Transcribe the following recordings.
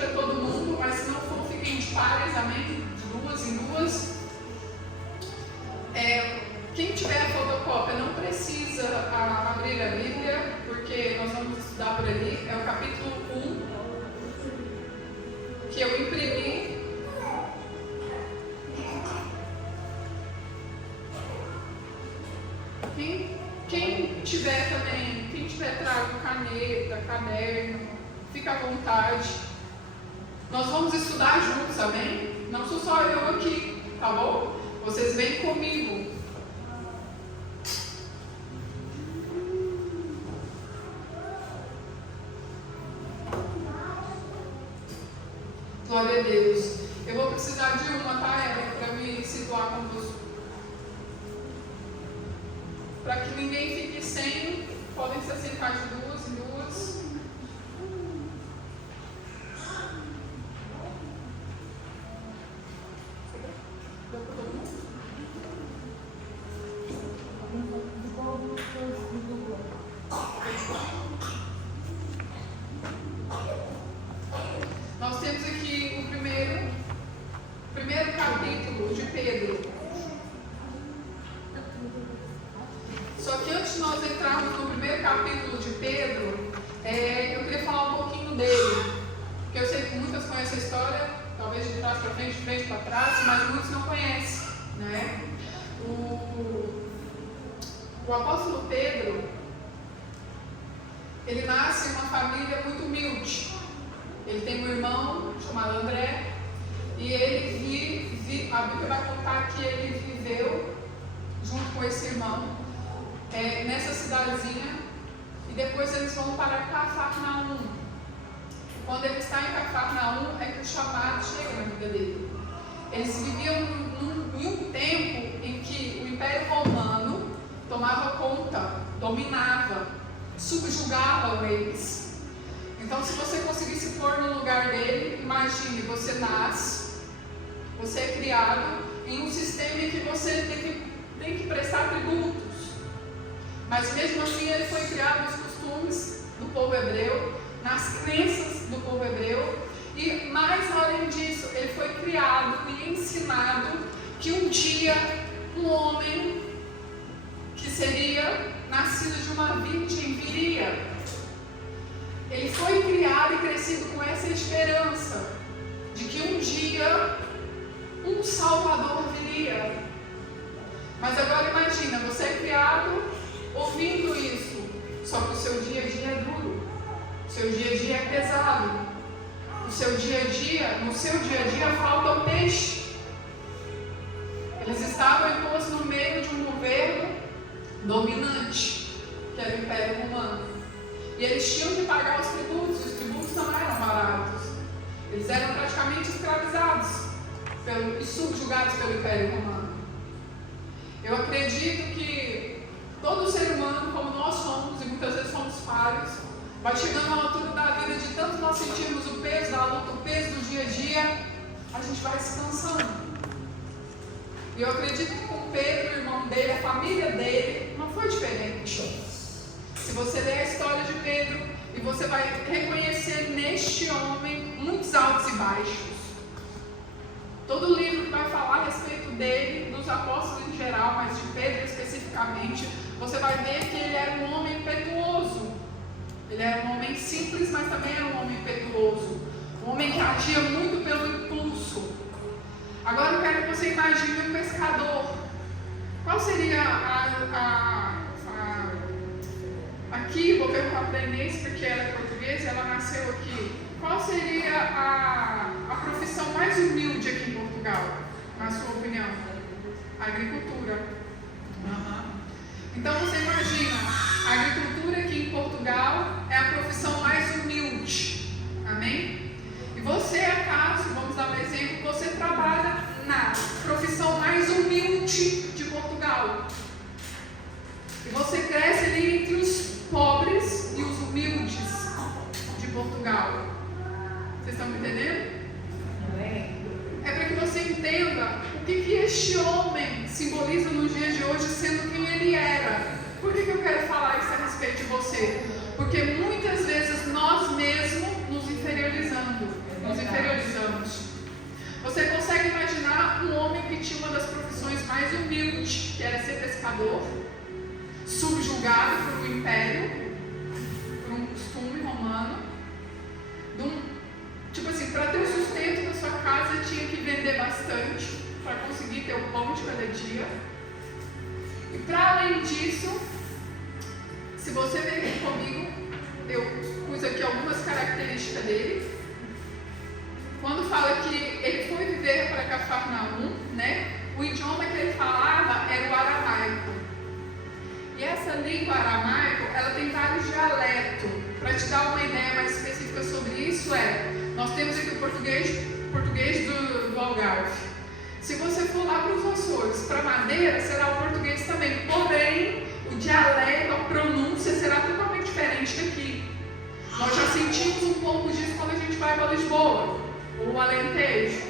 para todo mundo, mas se não for, fiquem de pares, amém? De duas em duas. Quem tiver a fotocópia não precisa abrir a Bíblia, porque nós vamos estudar por ali. É o capítulo 1, que eu imprimi. Quem tiver também, quem tiver trago caneta, caderno, fica à vontade. Nós vamos estudar juntos, amém? Não sou só eu aqui, tá bom? Vocês vêm comigo. Glória a Deus. Eu vou precisar de uma, tá, Eva, para me situar com você. Para que ninguém fique sem, podem se assentar de duas em duas. Deu para todo mundo? Nós temos aqui o primeiro capítulo de Pedro. Só que antes de nós entrarmos no primeiro capítulo de Pedro, eu queria falar um pouquinho dele. Porque eu sei que muitas conhecem a história, talvez de trás para frente, de frente para trás, mas muitos não conhecem, né? O apóstolo Pedro, ele nasce em uma família muito humilde. Ele tem um irmão chamado André, e ele a Bíblia vai contar que ele viveu junto com esse irmão nessa cidadezinha, e depois eles vão para Cafarnaum. Quando ele está em Cafarnaum é que o chamado chega na vida dele. Eles viviam em um tempo em que o Império Romano tomava conta, dominava, subjugava eles. Então, se você conseguisse pôr no lugar dele, imagine, você nasce, você é criado em um sistema em que você tem que prestar tributos. Mas mesmo assim ele foi criado nos costumes do povo hebreu, nas crenças do povo hebreu, e mais além disso, ele foi criado e ensinado que um dia um homem que seria nascido de uma virgem viria. Ele foi criado e crescido com essa esperança de que um dia um Salvador viria. Mas agora imagina, você é criado ouvindo isso, só que o seu dia a dia é duro, o seu dia a dia é pesado, no seu dia a dia falta o peixe. Eles estavam impostos no meio de um governo dominante, que era o Império Romano. E eles tinham que pagar os tributos não eram baratos. Eles eram praticamente escravizados e subjugados pelo Império Romano. Eu acredito que todo ser humano, como nós somos, e muitas vezes somos falhos, vai chegando à altura da vida de tanto nós sentirmos o peso da luta, o peso do dia a dia, a gente vai se cansando. E eu acredito que com Pedro, o irmão dele, a família dele, não foi diferente. Se você ler a história de Pedro, e você vai reconhecer neste homem muitos altos e baixos. Todo livro que vai falar a respeito dele, dos apóstolos em geral, mas de Pedro especificamente, você vai ver que ele era um homem impetuoso. Ele era um homem simples, mas também era um homem impetuoso. Um homem que agia muito pelo impulso. Agora eu quero que você imagine um pescador. Qual seria aqui, vou ver para a Inês, porque ela é portuguesa, ela nasceu aqui. Qual seria a profissão mais humilde aqui em Portugal, na sua opinião? A agricultura. Então você imagina, a agricultura aqui em Portugal é a profissão mais humilde. Amém? E você, acaso, vamos dar um exemplo, você trabalha na profissão mais humilde de Portugal. E você cresce ali entre os pobres e os humildes de Portugal. Vocês estão me entendendo? É para que você entenda o que este homem simboliza nos dias de hoje, sendo quem ele era. Por que eu quero falar isso a respeito de você? Porque muitas vezes nós mesmos nos inferiorizamos. Nos inferiorizamos. Você consegue imaginar um homem que tinha uma das profissões mais humildes, que era ser pescador, subjugado por um império, por um costume romano, tipo assim, para ter o sustento da sua casa tinha que vender bastante para conseguir ter o pão de cada dia. E para além disso, se você ver aqui comigo, eu pus aqui algumas características dele. Quando fala que ele foi viver para Cafarnaum, né, o idioma que ele falava era o aramaico. E essa língua aramaico, ela tem vários dialetos. Para te dar uma ideia mais específica sobre isso, nós temos aqui o português do Algarve. Se você for lá para os Açores, para Madeira, será o português também. Porém, o dialeto, a pronúncia será totalmente diferente daqui. Nós já sentimos um pouco disso quando a gente vai para Lisboa, ou o Alentejo.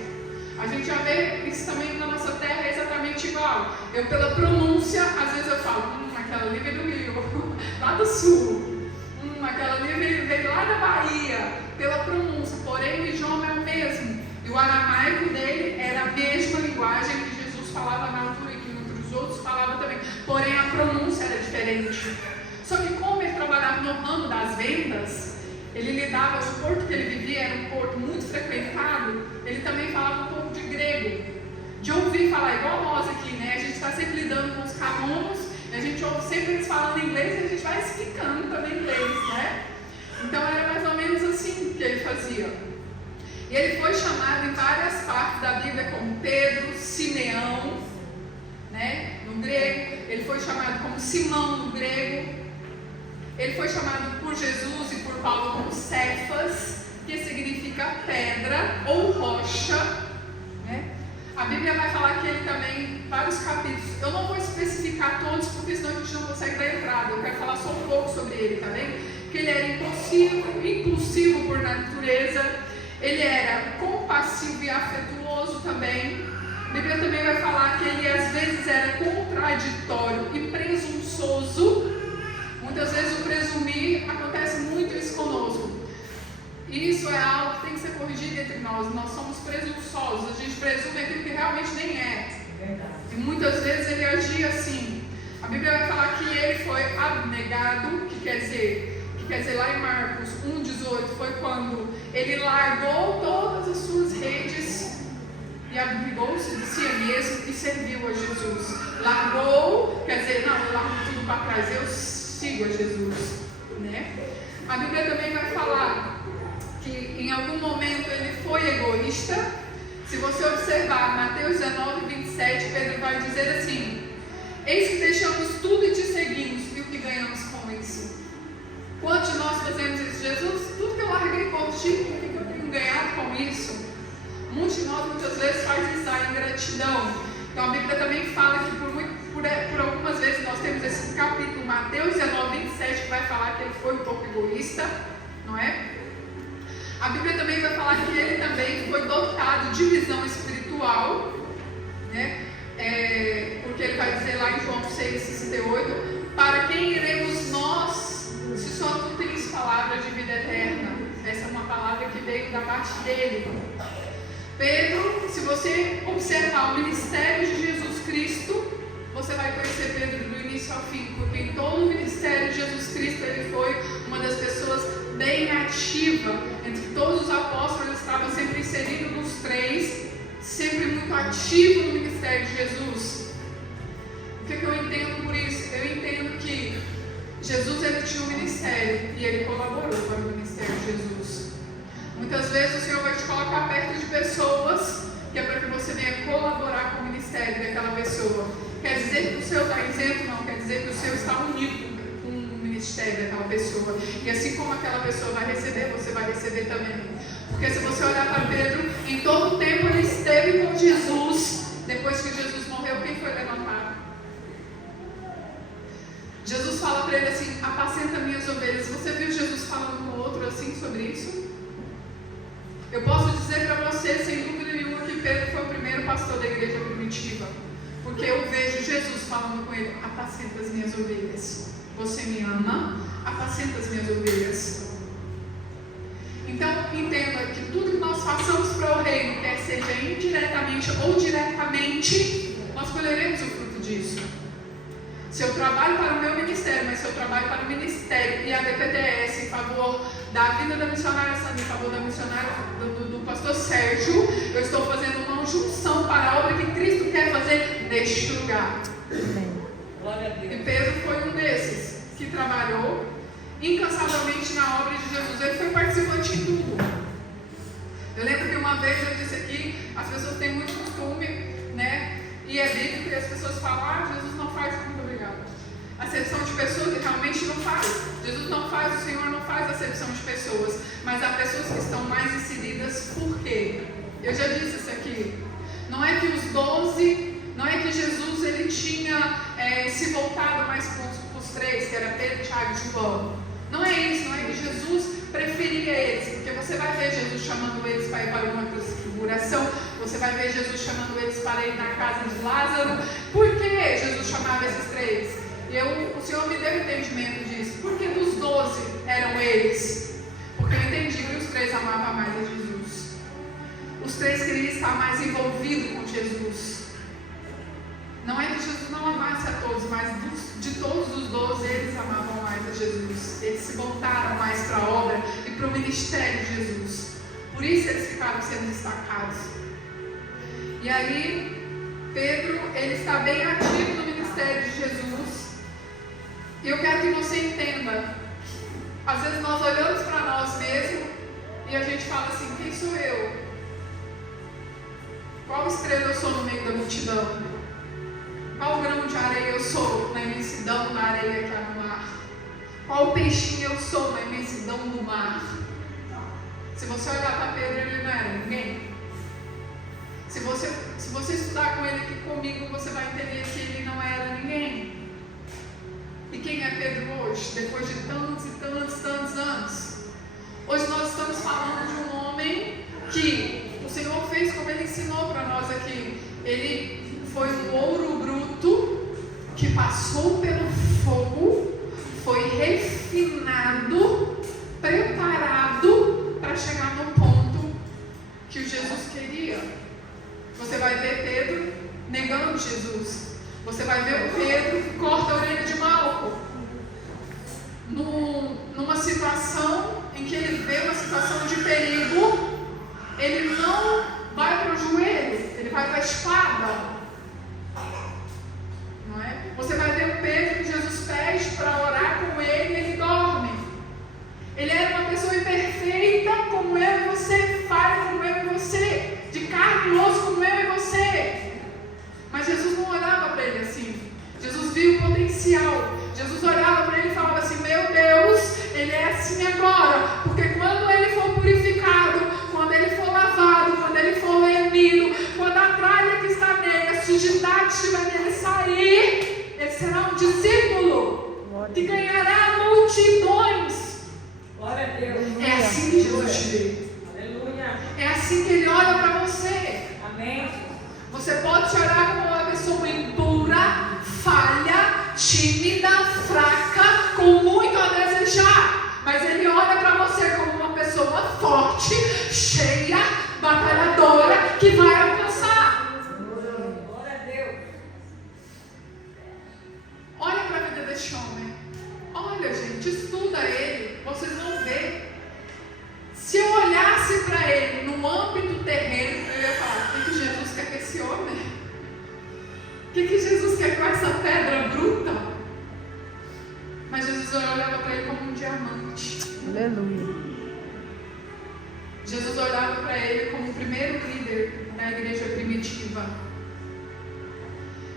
A gente já vê isso também na nossa terra, é exatamente igual. Eu, pela pronúncia, às vezes eu falo, aquela ali veio do Rio, lá do Sul. Aquela ali veio lá da Bahia, pela pronúncia. Porém, o idioma é o mesmo. E o aramaico dele era a mesma linguagem que Jesus falava na altura e que os outros falavam também. Porém, a pronúncia era diferente. Só que como ele trabalhava no ramo das vendas, ele lidava, o porto que ele vivia era um porto muito frequentado, ele também falava um pouco de grego. De ouvir falar igual nós aqui, né? A gente está sempre lidando com os carronos, a gente ouve sempre eles falando inglês e a gente vai explicando também inglês, né? Então era mais ou menos assim que ele fazia. E ele foi chamado em várias partes da Bíblia como Pedro, Simeão, né? No grego. Ele foi chamado como Simão no grego. Ele foi chamado por Jesus e por Paulo como Cefas, que significa pedra ou rocha, né? A Bíblia vai falar que ele também, vários capítulos, eu não vou especificar todos, porque senão a gente não consegue dar entrada, eu quero falar só um pouco sobre ele, tá bem? Que ele era impulsivo por natureza, ele era compassivo e afetuoso também. A Bíblia também vai falar que ele às vezes era contraditório e presunçoso. Muitas vezes o presumir, acontece muito isso conosco. E isso é algo que tem que ser corrigido entre nós. Nós somos presunçosos, a gente presume aquilo que realmente nem é. E muitas vezes ele agia assim. A Bíblia vai falar que ele foi abnegado, que quer dizer lá em Marcos 1,18, foi quando ele largou todas as suas redes e abnegou-se de si mesmo e serviu a Jesus. Largou, quer dizer, não, eu largo tudo para trás, eu sigo a Jesus, né? A Bíblia também vai falar que em algum momento ele foi egoísta. Se você observar Mateus 19, 27, Pedro vai dizer assim: eis que deixamos tudo e te seguimos, e o que ganhamos com isso? Quantos de nós fazemos isso? Jesus, tudo que eu larguei por ti, o que eu tenho ganhado com isso? Muitos de nós muitas vezes faz isso, a ingratidão. Então a Bíblia também fala que por algumas vezes nós temos esse capítulo, Mateus 19, 27, que vai falar que ele foi um pouco egoísta, não é? A Bíblia também vai falar que ele também foi dotado de visão espiritual, né? Porque ele vai dizer lá em João 6,68, para quem iremos nós, se só tu tens palavra de vida eterna. Essa é uma palavra que veio da parte dele. Pedro, se você observar o ministério de Jesus Cristo, você vai conhecer Pedro do início ao fim, porque em todo o ministério de Jesus Cristo ele foi uma das pessoas bem ativa. Entre todos os apóstolos, ele estava sempre inserido nos três, sempre muito ativo no ministério de Jesus. O que eu entendo por isso? Eu entendo que Jesus ele tinha um ministério e ele colaborou para o ministério de Jesus. Muitas vezes o Senhor vai te colocar perto de pessoas que é para que você venha colaborar com o ministério daquela pessoa. Quer dizer que o seu está isento? Não, quer dizer que o seu está unido com o ministério daquela pessoa. E assim como aquela pessoa vai receber, você vai receber também. Porque se você olhar para Pedro, em todo o tempo ele esteve com Jesus. Depois que Jesus morreu, quem foi levantado? Jesus fala para ele assim: apacenta minhas ovelhas. Você viu Jesus falando com o outro assim sobre isso? Eu posso dizer para você, sem dúvida nenhuma, que Pedro foi o primeiro pastor da igreja primitiva. Porque eu vejo Jesus falando com ele: apacenta as minhas ovelhas. Você me ama? Apacenta as minhas ovelhas. Então, entenda que tudo que nós passamos para o reino, quer seja indiretamente ou diretamente, nós colheremos o fruto disso. Se eu trabalho para o meu ministério, mas se eu trabalho para o ministério e a DPTS em favor da vida da missionária Sandra, em favor da missionária do pastor Sérgio, eu estou fazendo uma junção para a obra que Cristo quer fazer neste lugar. E Pedro foi um desses que trabalhou incansavelmente na obra de Jesus. Ele foi participante em tudo. Eu lembro que uma vez eu disse aqui, as pessoas têm muito costume, né? E é bíblico e as pessoas falam, Jesus não faz, muito obrigado. Acepção de pessoas, e realmente não faz. Jesus não faz, o Senhor não faz acepção de pessoas. Mas há pessoas que estão mais inseridas, por quê? Eu já disse isso aqui. Não é que os 12, não é que Jesus ele tinha se voltado mais para os 3, que era Pedro, Tiago e João. Não é isso, não é que Jesus preferia eles, porque você vai ver Jesus chamando eles para ir para uma transfiguração, você vai ver Jesus chamando eles para ir na casa de Lázaro. Por que Jesus chamava esses 3? O Senhor me deu entendimento disso. Porque dos 12 eram eles? Porque eu entendi que os 3 amavam mais a Jesus. Os 3 queriam estar mais envolvidos com Jesus. Não é que Jesus não amasse a todos, mas de todos os 12 eles amavam mais a Jesus. Eles se voltaram mais para a obra e para o ministério de Jesus. Por isso eles ficaram sendo destacados. E aí, Pedro, ele está bem ativo no ministério de Jesus. E eu quero que você entenda. Às vezes nós olhamos para nós mesmos e a gente fala assim, quem sou eu? Qual estrela eu sou no meio da multidão? Qual grão de areia eu sou na imensidão da areia que há no mar? Qual peixinho eu sou na imensidão do mar? Se você olhar para Pedro, ele não era ninguém. Se você estudar com ele aqui comigo, você vai entender que ele não era ninguém. E quem é Pedro hoje? Depois de tantos e tantos anos. Hoje nós estamos falando de um homem que o Senhor fez como ele ensinou para nós aqui. Ele foi um ouro bruto que passou pelo fogo, foi refinado, preparado para chegar no ponto que o Jesus queria. Você vai ver Pedro negando Jesus. Você vai ver o Pedro que corta a orelha de Malco. Numa situação em que ele vê uma situação de perigo, ele não vai para o joelho, ele vai para a espada. Não é? Você vai ver o Pedro que Jesus pede para orar com ele e ele dorme. Ele era uma pessoa imperfeita como eu e você, falho como eu e você, de carne e osso como eu e você. Mas Jesus não olhava para ele assim. Jesus viu o potencial. Jesus olhava para ele e falava assim, meu Deus, ele é assim agora, porque quando ele for purificado, quando ele for lavado, quando ele for remido, quando a tralha que está nele, a sujidade estiver nele sair, ele será um discípulo que ganhará multidões. Glória a Deus. É assim que Jesus te vê. Aleluia. É assim que ele olha para você. Amém. Você pode se olhar como uma pessoa impura, falha, tímida, fraca, com muito a desejar. Mas ele olha para você como uma pessoa forte, cheia, batalhadora, que vai alcançar. Glória a Deus. Olha para a vida deste homem. Olha, gente, estuda ele. Vocês vão ver. Se eu olhasse para ele no âmbito terreno, eu ia falar, o que Jesus quer com esse homem? O que Jesus quer com essa pedra bruta? Mas Jesus olhava para ele como um diamante. Aleluia. Jesus olhava para ele como o primeiro líder da igreja primitiva.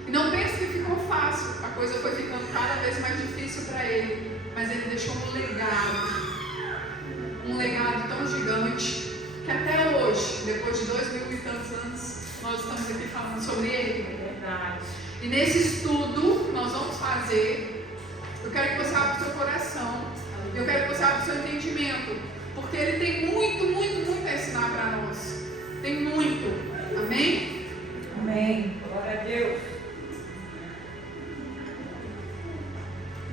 E não pense que ficou fácil. A coisa foi ficando cada vez mais difícil para ele. Mas ele deixou um legado. Um legado tão gigante que até hoje, depois de 2000 e tantos anos, nós estamos aqui falando sobre ele. É verdade. E nesse estudo que nós vamos fazer, eu quero que você abra o seu coração, eu quero que você abra o seu entendimento, porque ele tem muito a ensinar para nós. Tem muito. Amém? Amém. Glória a Deus.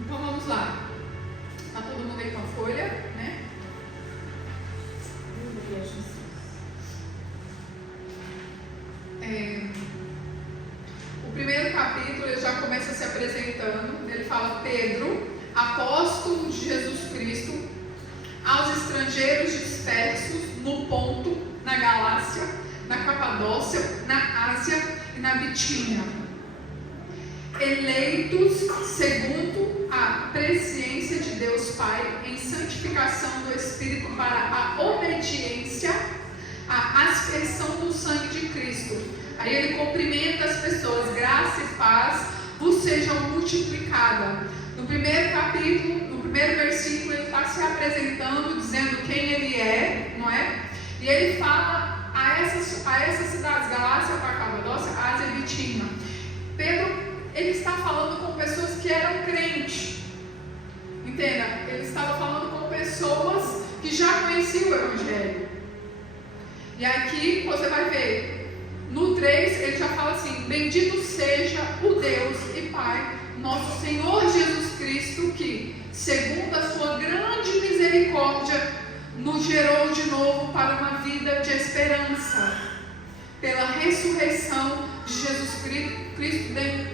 Então vamos lá. Está todo mundo aí com a folha, né? fala Pedro, apóstolo de Jesus Cristo, aos estrangeiros dispersos no Ponto, na Galácia, na Capadócia, na Ásia e na Bitínia, eleitos segundo a presciência de Deus Pai em santificação do Espírito para a obediência à aspersão do sangue de Cristo. Aí ele cumprimenta as pessoas, graça e paz vos sejam multiplicada. No primeiro capítulo, no primeiro versículo, ele está se apresentando, dizendo quem ele é, não é? E ele fala a essas cidades, Galácia, Capadócia, Ásia e Bitínia. Pedro, ele está falando com pessoas que eram crentes. Entenda? Ele estava falando com pessoas que já conheciam o Evangelho. E aqui você vai ver, no 3, ele já fala assim: bendito seja o Deus e Pai, nosso Senhor Jesus Cristo, que, segundo a sua grande misericórdia, nos gerou de novo para uma vida de esperança, pela ressurreição de Jesus Cristo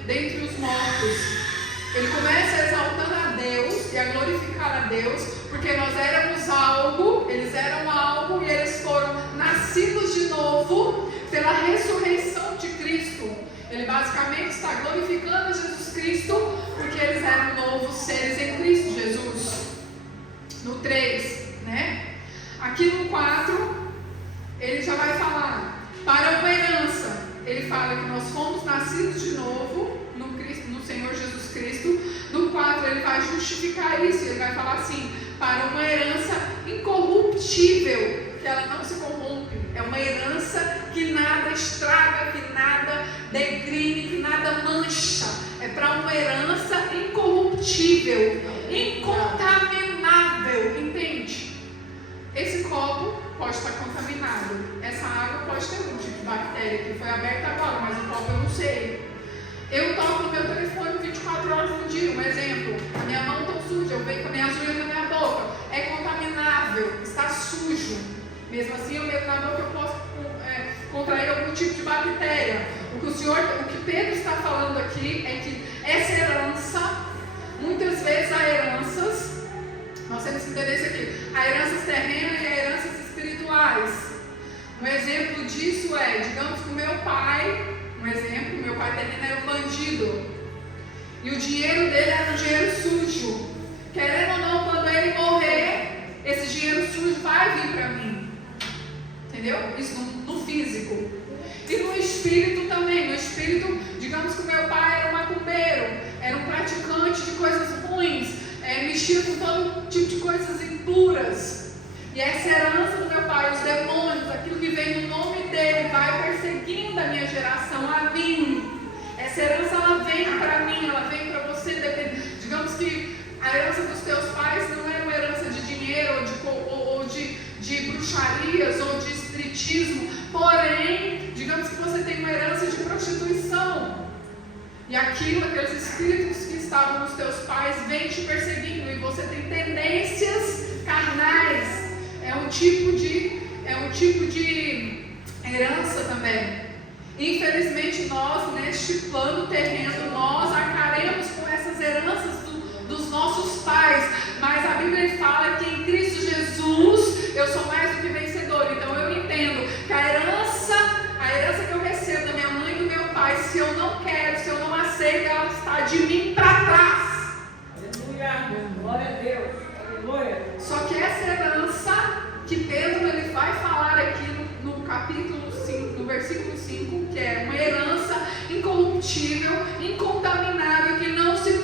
dentre os mortos. Ele começa exaltando a Deus e a glorificar a Deus, porque nós éramos algo, eles eram algo, e eles foram nascidos de novo pela ressurreição de Cristo. Ele basicamente está glorificando a Jesus Cristo, porque eles eram novos seres em Cristo Jesus. No 3, né? Aqui no 4, ele já vai falar para uma herança. Ele fala que nós fomos nascidos de novo no Senhor Jesus Cristo. No 4 ele vai justificar isso. Ele vai falar assim: para uma herança incorruptível, que ela não se corrompe. É uma herança que nada estraga, que nada degrine, que nada mancha. É para uma herança incorruptível, incontaminável. Entende? Esse copo pode estar contaminado. Essa água pode ter um tipo de bactéria que foi aberta agora, mas o copo eu não sei. Eu toco no meu telefone 24 horas no dia, um exemplo. A minha mão está suja, eu venho com as minhas unhas na minha boca. É contaminável, está sujo. Mesmo assim, eu meto na boca, eu posso contrair algum tipo de bactéria. O que Pedro está falando aqui é que essa herança, muitas vezes há heranças, nós temos que entender isso aqui, há heranças terrenas e há heranças espirituais. Um exemplo disso é, digamos que o meu pai, meu pai terreno era um bandido, e o dinheiro dele era um dinheiro sujo. Querendo ou não, quando ele morrer, esse dinheiro sujo vai vir para mim. Entendeu? Isso no físico. E no espírito também. No espírito, digamos que o meu pai era um macumbeiro, era um praticante de coisas ruins, mexia com todo tipo de coisas impuras. E essa herança do meu pai, os demônios, aquilo que vem no nome dele, vai perseguindo a minha geração, a mim. Essa herança, ela vem para mim, ela vem para você. Digamos que a herança dos teus pais não é uma herança de dinheiro, ou de bruxarias, ou de espiritismo. Porém, digamos que você tem uma herança de prostituição. E aqueles espíritos que estavam nos teus pais vêm te perseguindo, e você tem tendências carnais. É um tipo de herança também. Infelizmente, nós, neste plano terreno, nós acaremos com essas heranças dos nossos pais. Mas a Bíblia fala que em Cristo Jesus eu sou mais do que vencedor. Então eu entendo que a herança que eu recebo da minha mãe e do meu pai, se eu não quero, se eu não aceito, ela está de mim para trás. Aleluia, glória a Deus, aleluia. Só que essa herança que Pedro ele vai falar aqui no capítulo 5, no versículo 5, que é uma herança incorruptível, incontaminável, que não se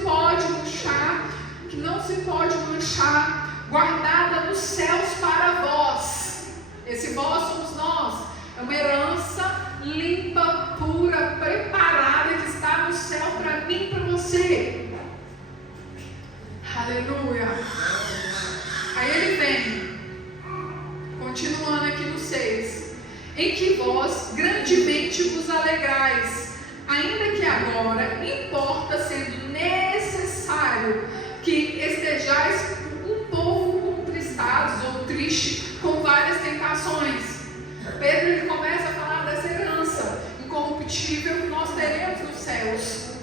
pode manchar, guardada nos céus para vós. Esse vós somos nós. É uma herança limpa, pura, preparada, que está no céu para mim e para você. Aleluia. Aí ele vem, continuando aqui no 6, em que vós grandemente vos alegrais, ainda que agora importa, sendo necessário, que estejais um pouco contristados ou tristes com várias tentações. Pedro ele começa a falar dessa herança incorruptível que nós teremos nos céus.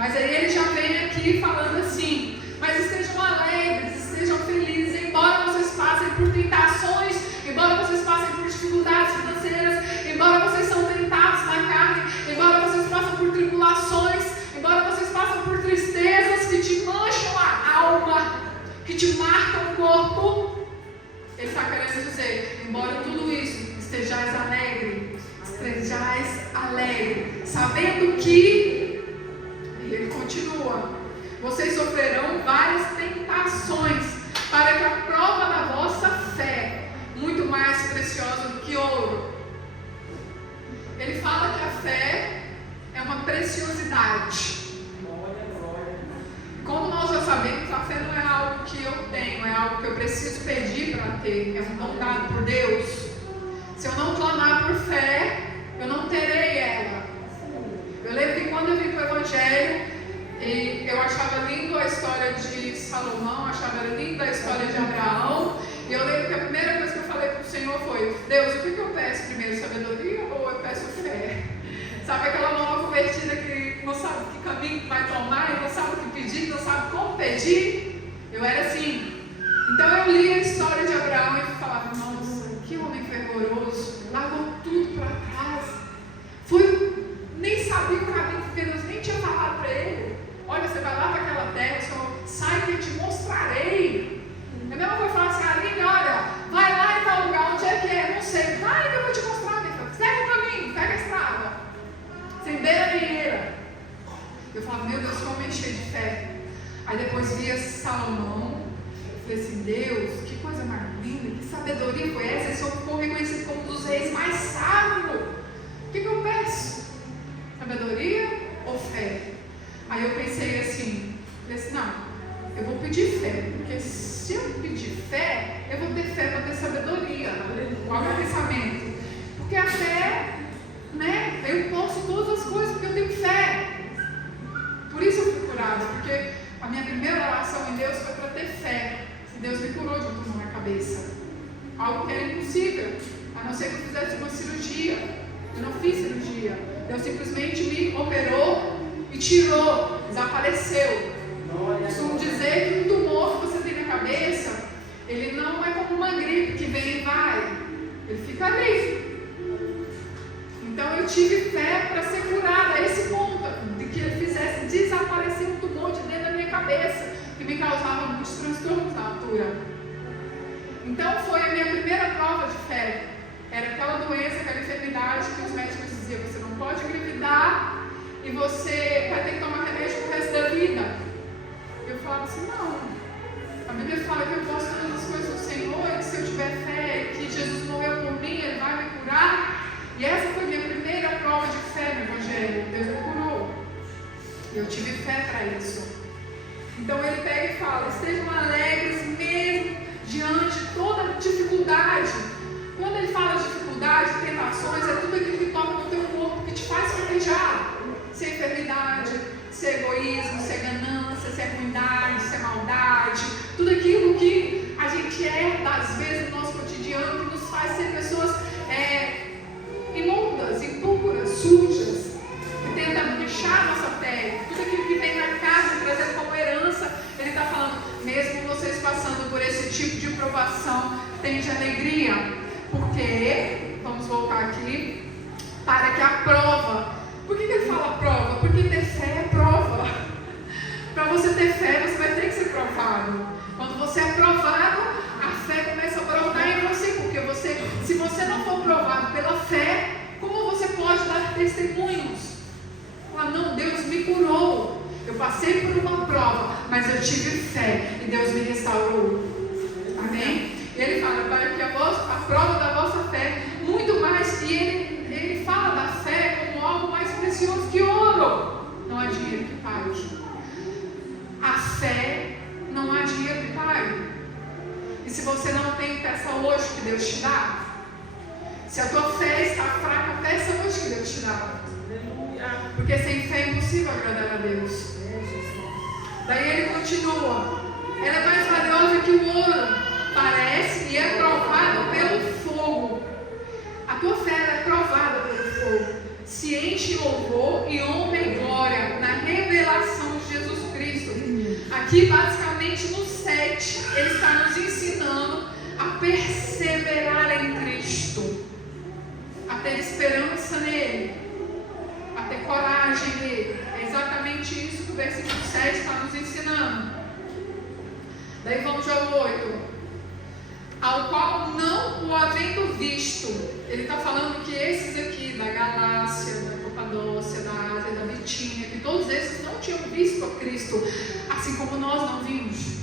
Mas aí ele já vem aqui falando assim: mas estejam alegres, estejam felizes, embora vocês passem por tentações, embora vocês passem por dificuldades financeiras, embora vocês são tentados na carne, embora vocês passem por tribulações, embora vocês passem por tristezas que te mancham a alma, que te marcam o corpo. Ele está querendo dizer: embora tudo isso, estejais alegre, sabendo que, e ele continua, vocês sofrerão várias tentações, para que a prova da vossa fé, muito mais preciosa do que ouro. Ele fala que a fé é uma preciosidade. Como nós já sabemos, a fé não é algo que eu tenho, é algo que eu preciso pedir para ter, é um dom dado por Deus. Se eu não clamar por fé, eu não terei ela. Eu lembro que quando eu vim para o Evangelho, e eu achava lindo a história de Salomão, achava lindo a história de Abraão, e eu lembro que a primeira coisa que eu falei para o Senhor foi: Deus, o que eu peço primeiro, sabedoria ou eu peço fé? Sabe aquela nova convertida que não sabe que caminho vai tomar, não sabe o que pedir, não sabe como pedir? Eu era assim. Então eu li a história de Abraão e falava: nossa, que homem fervoroso, largou tudo para trás, nem sabia o caminho, porque Deus nem tinha falado para ele: olha, você vai lá para aquela terra, Senhor, sai que eu te mostrarei. É a mesma coisa falar assim: Aline, olha, vai lá em tal lugar, onde é que é? Não sei, vai que eu vou te mostrar, segue o caminho, pega a estrada, sem beira. Eu falava: meu Deus, como eu cheio de fé. Aí depois via Salomão, eu falei assim: Deus, que coisa mais linda, que sabedoria foi essa? Esse homem ficou reconhecido como um dos reis mais sábios. O que eu peço? Sabedoria ou fé? Aí eu pensei assim, não, eu vou pedir fé, porque se eu pedir fé, eu vou ter fé para ter sabedoria. Qual é o pensamento? Porque a fé, né, eu posso todas as coisas porque eu tenho fé. Por isso eu fui curada, porque a minha primeira oração em Deus foi para ter fé. E Deus me curou de um tumor na cabeça, algo que era impossível, a não ser que eu fizesse uma cirurgia. Eu não fiz cirurgia, Deus simplesmente me operou e tirou, desapareceu. Costumo dizer que um tumor que você tem na cabeça, ele não é como uma gripe que vem e vai, ele fica ali. Então eu tive fé para ser curada a esse ponto, de que ele fizesse desaparecer um tumor de dentro da minha cabeça, que me causava muitos transtornos na altura. Então foi a minha primeira prova de fé. Era aquela doença, aquela enfermidade que os médicos diziam: você não pode engravidar e você vai ter que tomar remédio pro resto da vida. Eu falava assim: não, a Bíblia fala que eu posso todas as coisas do Senhor, e que se eu tiver fé, que Jesus morreu por mim, Ele vai me curar. E essa foi a minha primeira prova de fé no Evangelho. Deus me curou. E eu tive fé para isso. Então ele pega e fala: estejam alegres mesmo diante de toda dificuldade. Quando ele fala de dificuldade, tentações, é tudo aquilo que toca no teu corpo, que te faz fraquejar. Se é enfermidade, se é egoísmo, se é ganância, se é ruindade, se é maldade. Tudo aquilo que a gente herda, às vezes, no nosso cotidiano, que nos faz ser pessoas imundas, impuras, sujas, que tenta manchar a nossa pele. Tudo aquilo que vem na casa, trazendo como herança. Ele está falando: mesmo vocês passando por esse tipo de provação, tende alegria. Porque, vamos voltar aqui, para que a prova. Por que ele fala prova? Porque ter fé é prova. Para você ter fé, você vai ter que ser provado. Quando você é provado, a fé começa a brotar em você. Porque se você não for provado pela fé, como você pode dar testemunhos? Falar: não, Deus me curou. Eu passei por uma prova, mas eu tive fé e Deus me restaurou. Amém? Ele fala: para que a prova da vossa fé, muito mais, e ele fala da fé como algo mais precioso que ouro. Não há dinheiro que pague. A fé não há dinheiro que pague. E se você não tem, peça hoje que Deus te dá. Se a tua fé está fraca, peça hoje que Deus te dá. Porque sem fé é impossível agradar a Deus. Daí ele continua: ela é mais valiosa que o ouro, parece, e é provada pelo fogo. A tua fé é provada pelo fogo. Se enche em louvor e honra e glória na revelação revelação de Jesus Cristo. Aqui, basicamente, no 7, ele está nos ensinando a perseverar em Cristo, a ter esperança nele, a ter coragem nele. É exatamente isso que o versículo 7 está nos ensinando. Daí vamos ao 8. Ao qual não o havendo visto. Ele está falando que esses aqui, da Galácia, da Capadócia, da Ásia, da Bitínia, que todos esses não tinham visto a Cristo, assim como nós não vimos.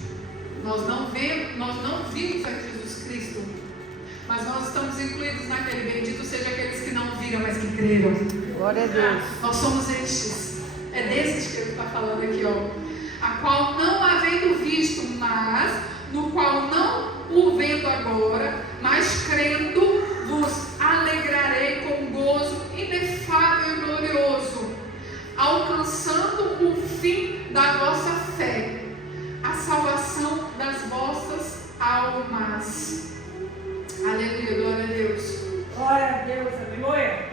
Nós não vimos a Jesus Cristo, mas nós estamos incluídos naquele. Bendito seja aqueles que não viram, mas que creram. Glória a Deus. Nós somos estes. É desses que ele está falando aqui, ó. A qual não havendo visto, mas no qual não o vendo agora, mas crendo, vos alegrarei com gozo inefável e glorioso, alcançando o fim da vossa fé, a salvação das vossas almas. Aleluia, glória a Deus. Glória a Deus, aleluia.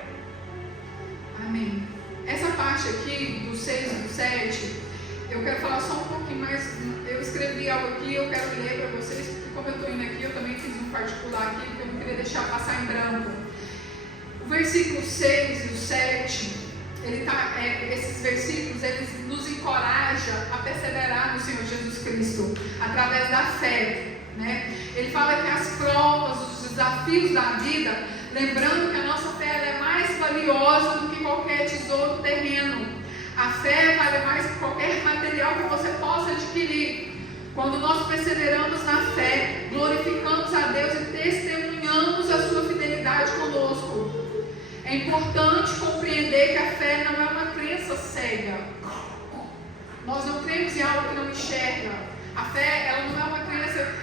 Amém. Essa parte aqui, do 6 e do 7, eu quero falar só um pouquinho mais. Eu escrevi algo aqui, eu quero ler para vocês, porque como eu estou indo aqui, eu também fiz um particular aqui, porque eu não queria deixar passar em branco. O versículo 6 e o 7, esses versículos, eles nos encorajam a perseverar no Senhor Jesus Cristo, através da fé, né? Ele fala que as provas, os desafios da vida, lembrando que a nossa fé é mais valiosa do que qualquer tesouro terreno. A fé vale mais que qualquer material que você possa adquirir. Quando nós perseveramos na fé, glorificamos a Deus e testemunhamos a sua fidelidade conosco. É importante compreender que a fé não é uma crença cega. Nós não cremos em algo que não enxerga. A fé, ela não é uma crença.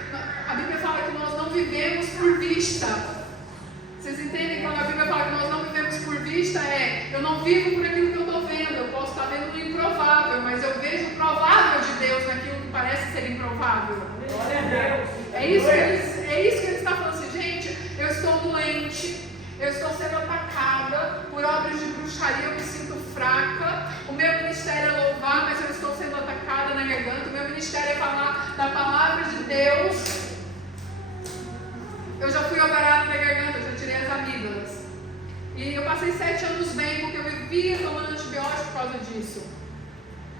A Bíblia fala que nós não vivemos por vista. Vocês entendem? Quando a Bíblia fala que nós não vivemos por vista, eu não vivo por aquilo que eu estou vendo. Eu posso estar vendo o improvável, mas eu vejo o provável de Deus naquilo que parece ser improvável. Glória a Deus. É isso que ele está falando assim, gente, eu estou doente, eu estou sendo atacada por obras de bruxaria, eu me sinto fraca, o meu ministério é louvar, mas eu estou sendo atacada na garganta, o meu ministério é falar da palavra de Deus. Eu já fui operada na garganta, eu já tirei as amígdalas. E eu passei 7 anos bem, porque eu vivia tomando antibiótico por causa disso.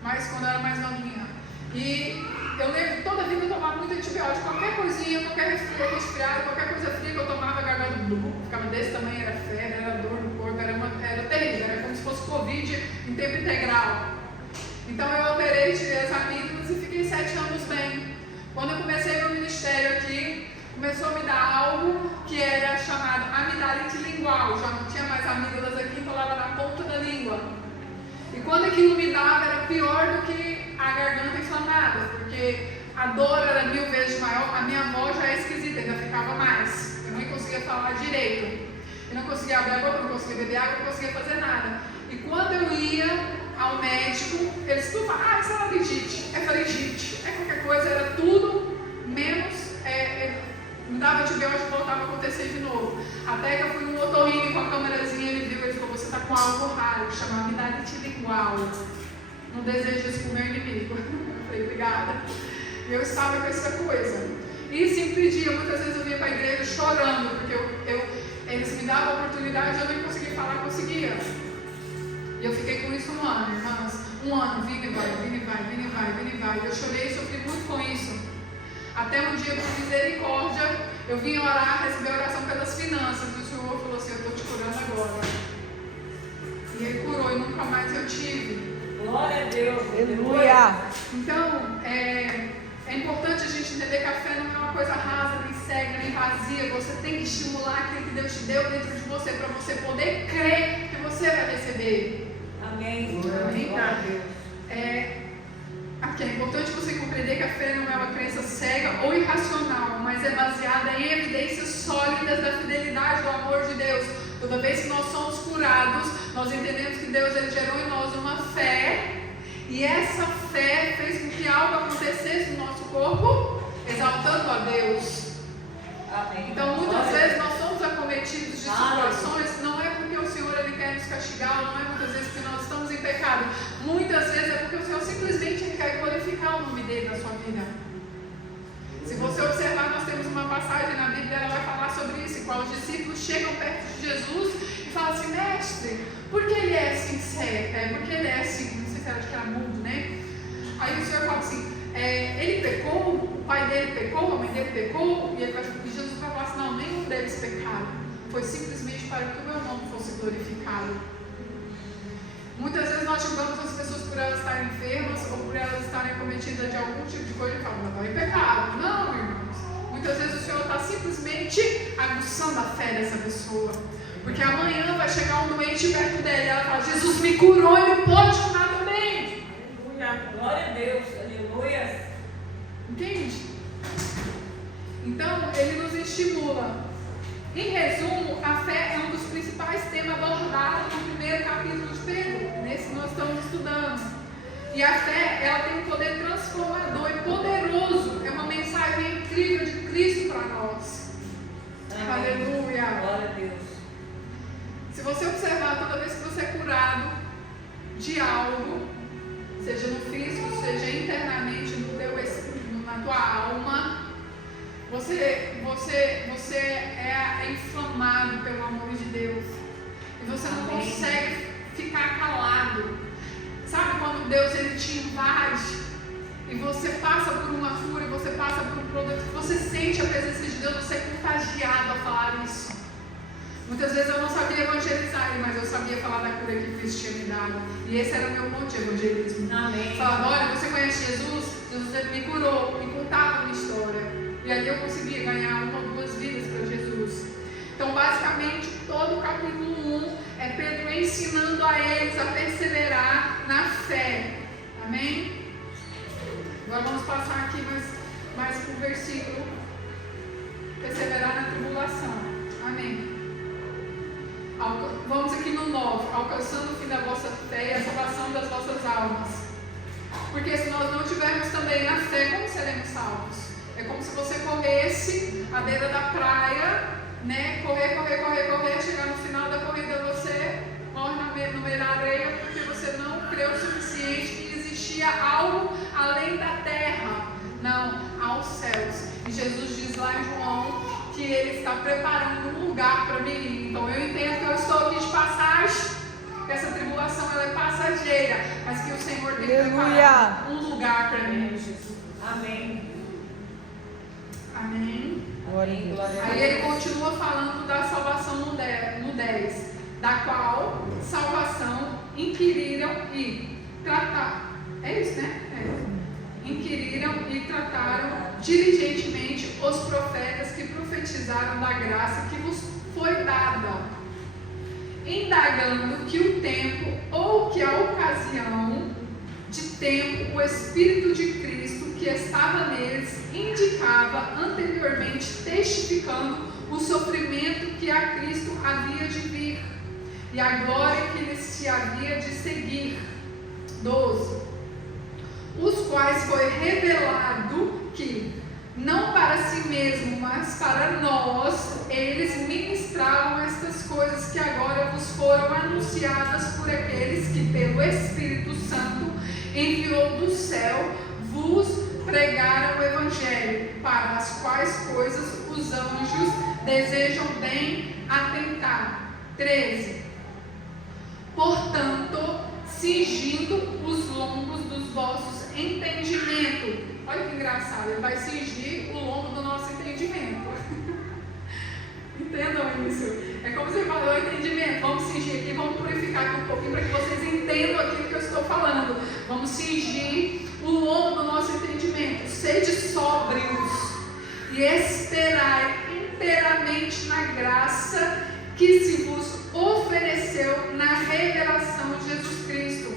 Mas quando eu era mais novinha. E eu lembro, toda a vida eu tomava muito antibiótico. Qualquer coisinha, qualquer resfriado, qualquer coisa fria que eu tomava, a garganta ficava desse tamanho, era febre, era dor no corpo, era terrível. Era como se fosse Covid em tempo integral. Então eu operei, tirei as amígdalas e fiquei 7 anos bem. Quando eu comecei meu ministério aqui, começou a me dar algo que era chamado amidalite lingual. Já não tinha mais amígdalas aqui, então ela era na ponta da língua. E quando aquilo me dava, era pior do que a garganta inflamada, porque a dor era 1000 vezes maior. A minha voz já é esquisita, ainda ficava mais. Eu não conseguia falar direito. Eu não conseguia abrir a boca, não conseguia beber água, não conseguia fazer nada. E quando eu ia ao médico, eles tudo falavam, isso é labirintite, é faringite, é qualquer coisa, era tudo menos... me dava antibiótico e voltava a acontecer de novo. Até que eu fui no otorrino com a câmerazinha, ele viu, ele falou, você está com algo raro, que chama amidalite lingual. Não desejo isso para o meu inimigo. Eu falei, obrigada. E eu estava com essa coisa. E isso impedia, muitas vezes eu vinha para a igreja chorando, porque eles me davam a oportunidade e eu nem conseguia falar, conseguia. E eu fiquei com isso 1 ano, irmãs. 1 ano, vindo e vai, vindo e vai, vindo e vai, vindo e vai. Eu chorei e sofri muito com isso. Até um dia, por misericórdia, eu vim orar, receber oração pelas finanças. E o Senhor falou assim, eu estou te curando agora. E Ele curou e nunca mais eu tive. Glória a Deus. Aleluia. Então, é importante a gente entender que a fé não é uma coisa rasa, nem cega, nem vazia. Você tem que estimular aquilo que Deus te deu dentro de você, para você poder crer que você vai receber. Amém. Amém. Glória a Deus. Aqui é importante você compreender que a fé não é uma crença cega ou irracional, mas é baseada em evidências sólidas da fidelidade do amor de Deus. Toda vez que nós somos curados, nós entendemos que Deus ele gerou em nós uma fé, e essa fé fez com que algo acontecesse no nosso corpo, exaltando a Deus. Amém. Então, muitas vezes nós somos acometidos de situações, não é porque o Senhor ele quer nos castigar, não é muitas vezes porque nós estamos em pecado, muitas vezes é porque o Senhor se porque ele é assim, não sei se era de que era mudo, né? Aí o Senhor fala assim, ele pecou, o pai dele pecou, a mãe dele pecou, e Jesus vai falar assim, não, nenhum deles pecaram. Foi simplesmente para que o meu nome fosse glorificado. Muitas vezes nós julgamos as pessoas por elas estarem enfermas ou por elas estarem cometidas de algum tipo de coisa e falamos, não, é pecado. Não, irmãos. Muitas vezes o Senhor está simplesmente aguçando a fé dessa pessoa. Porque amanhã vai chegar um doente perto dela e ela fala, Jesus me curou, ele pode curar também. Aleluia, glória a Deus, aleluia. Entende? Então, ele nos estimula. Em resumo, a fé é um dos principais temas abordados no primeiro capítulo de Pedro, nesse que nós estamos estudando. E a fé, ela tem um poder transformador e poderoso. É uma mensagem incrível de Cristo para nós. Amém. Aleluia. Glória a Deus. Se você observar, toda vez que você é curado de algo, seja no físico, seja internamente no teu espírito, na tua alma, você é inflamado pelo amor de Deus. E você não consegue ficar calado. Sabe quando Deus ele te invade e você passa por uma cura, você passa por um produto, você sente a presença de Deus, você é contagiado a falar isso. Muitas vezes eu não sabia evangelizar, mas eu sabia falar da cura que Cristo tinha me dado. E esse era o meu ponto de evangelismo. Amém. Falava, olha, você conhece Jesus? Jesus ele me curou, me contava uma história. E ali eu conseguia ganhar 1 ou 2 vidas para Jesus. Então, basicamente, todo o capítulo 1 é Pedro ensinando a eles a perseverar na fé. Amém? Agora vamos passar aqui mais para o versículo. Perseverar na tribulação. Amém. Vamos aqui no 9. Alcançando o fim da vossa fé e a salvação das vossas almas. Porque se nós não tivermos também na fé, como seremos salvos? É como se você corresse à beira da praia, né? Correr, chegar no final da corrida você morre no meio da areia porque você não creu o suficiente que existia algo além da terra, não, aos céus. E Jesus diz lá em João que ele está preparando um lugar para mim. Então eu entendo que eu estou aqui de passagem, que essa tribulação ela é passageira, mas que o Senhor tem preparado um lugar para mim. Jesus. Amém. Amém. Amém. Aí ele continua falando da salvação no 10, da qual salvação inquiriram e trataram. É isso, né? Inquiriram e trataram diligentemente os profetas que profetizaram da graça que vos foi dada, indagando que o tempo ou que a ocasião de tempo o Espírito de Cristo que estava neles indicava anteriormente, testificando o sofrimento que a Cristo havia de vir e a glória que lhes se havia de seguir. 12. Os quais foi revelado que, não para si mesmo, mas para nós, eles ministravam estas coisas que agora vos foram anunciadas por aqueles que pelo Espírito Santo enviou do céu, vos pregaram o Evangelho, para as quais coisas os anjos desejam bem atentar. 13. Portanto, cingindo os lombos dos vossos entendimentos. Olha que engraçado, ele vai cingir o lombo do nosso entendimento. Entendam isso. É como você falou, entendimento. Vamos cingir aqui, vamos purificar aqui um pouquinho para que vocês entendam aquilo que eu estou falando. Vamos cingir o lombo do nosso entendimento. Sede sóbrios e esperai inteiramente na graça que se vos ofereceu na revelação de Jesus Cristo.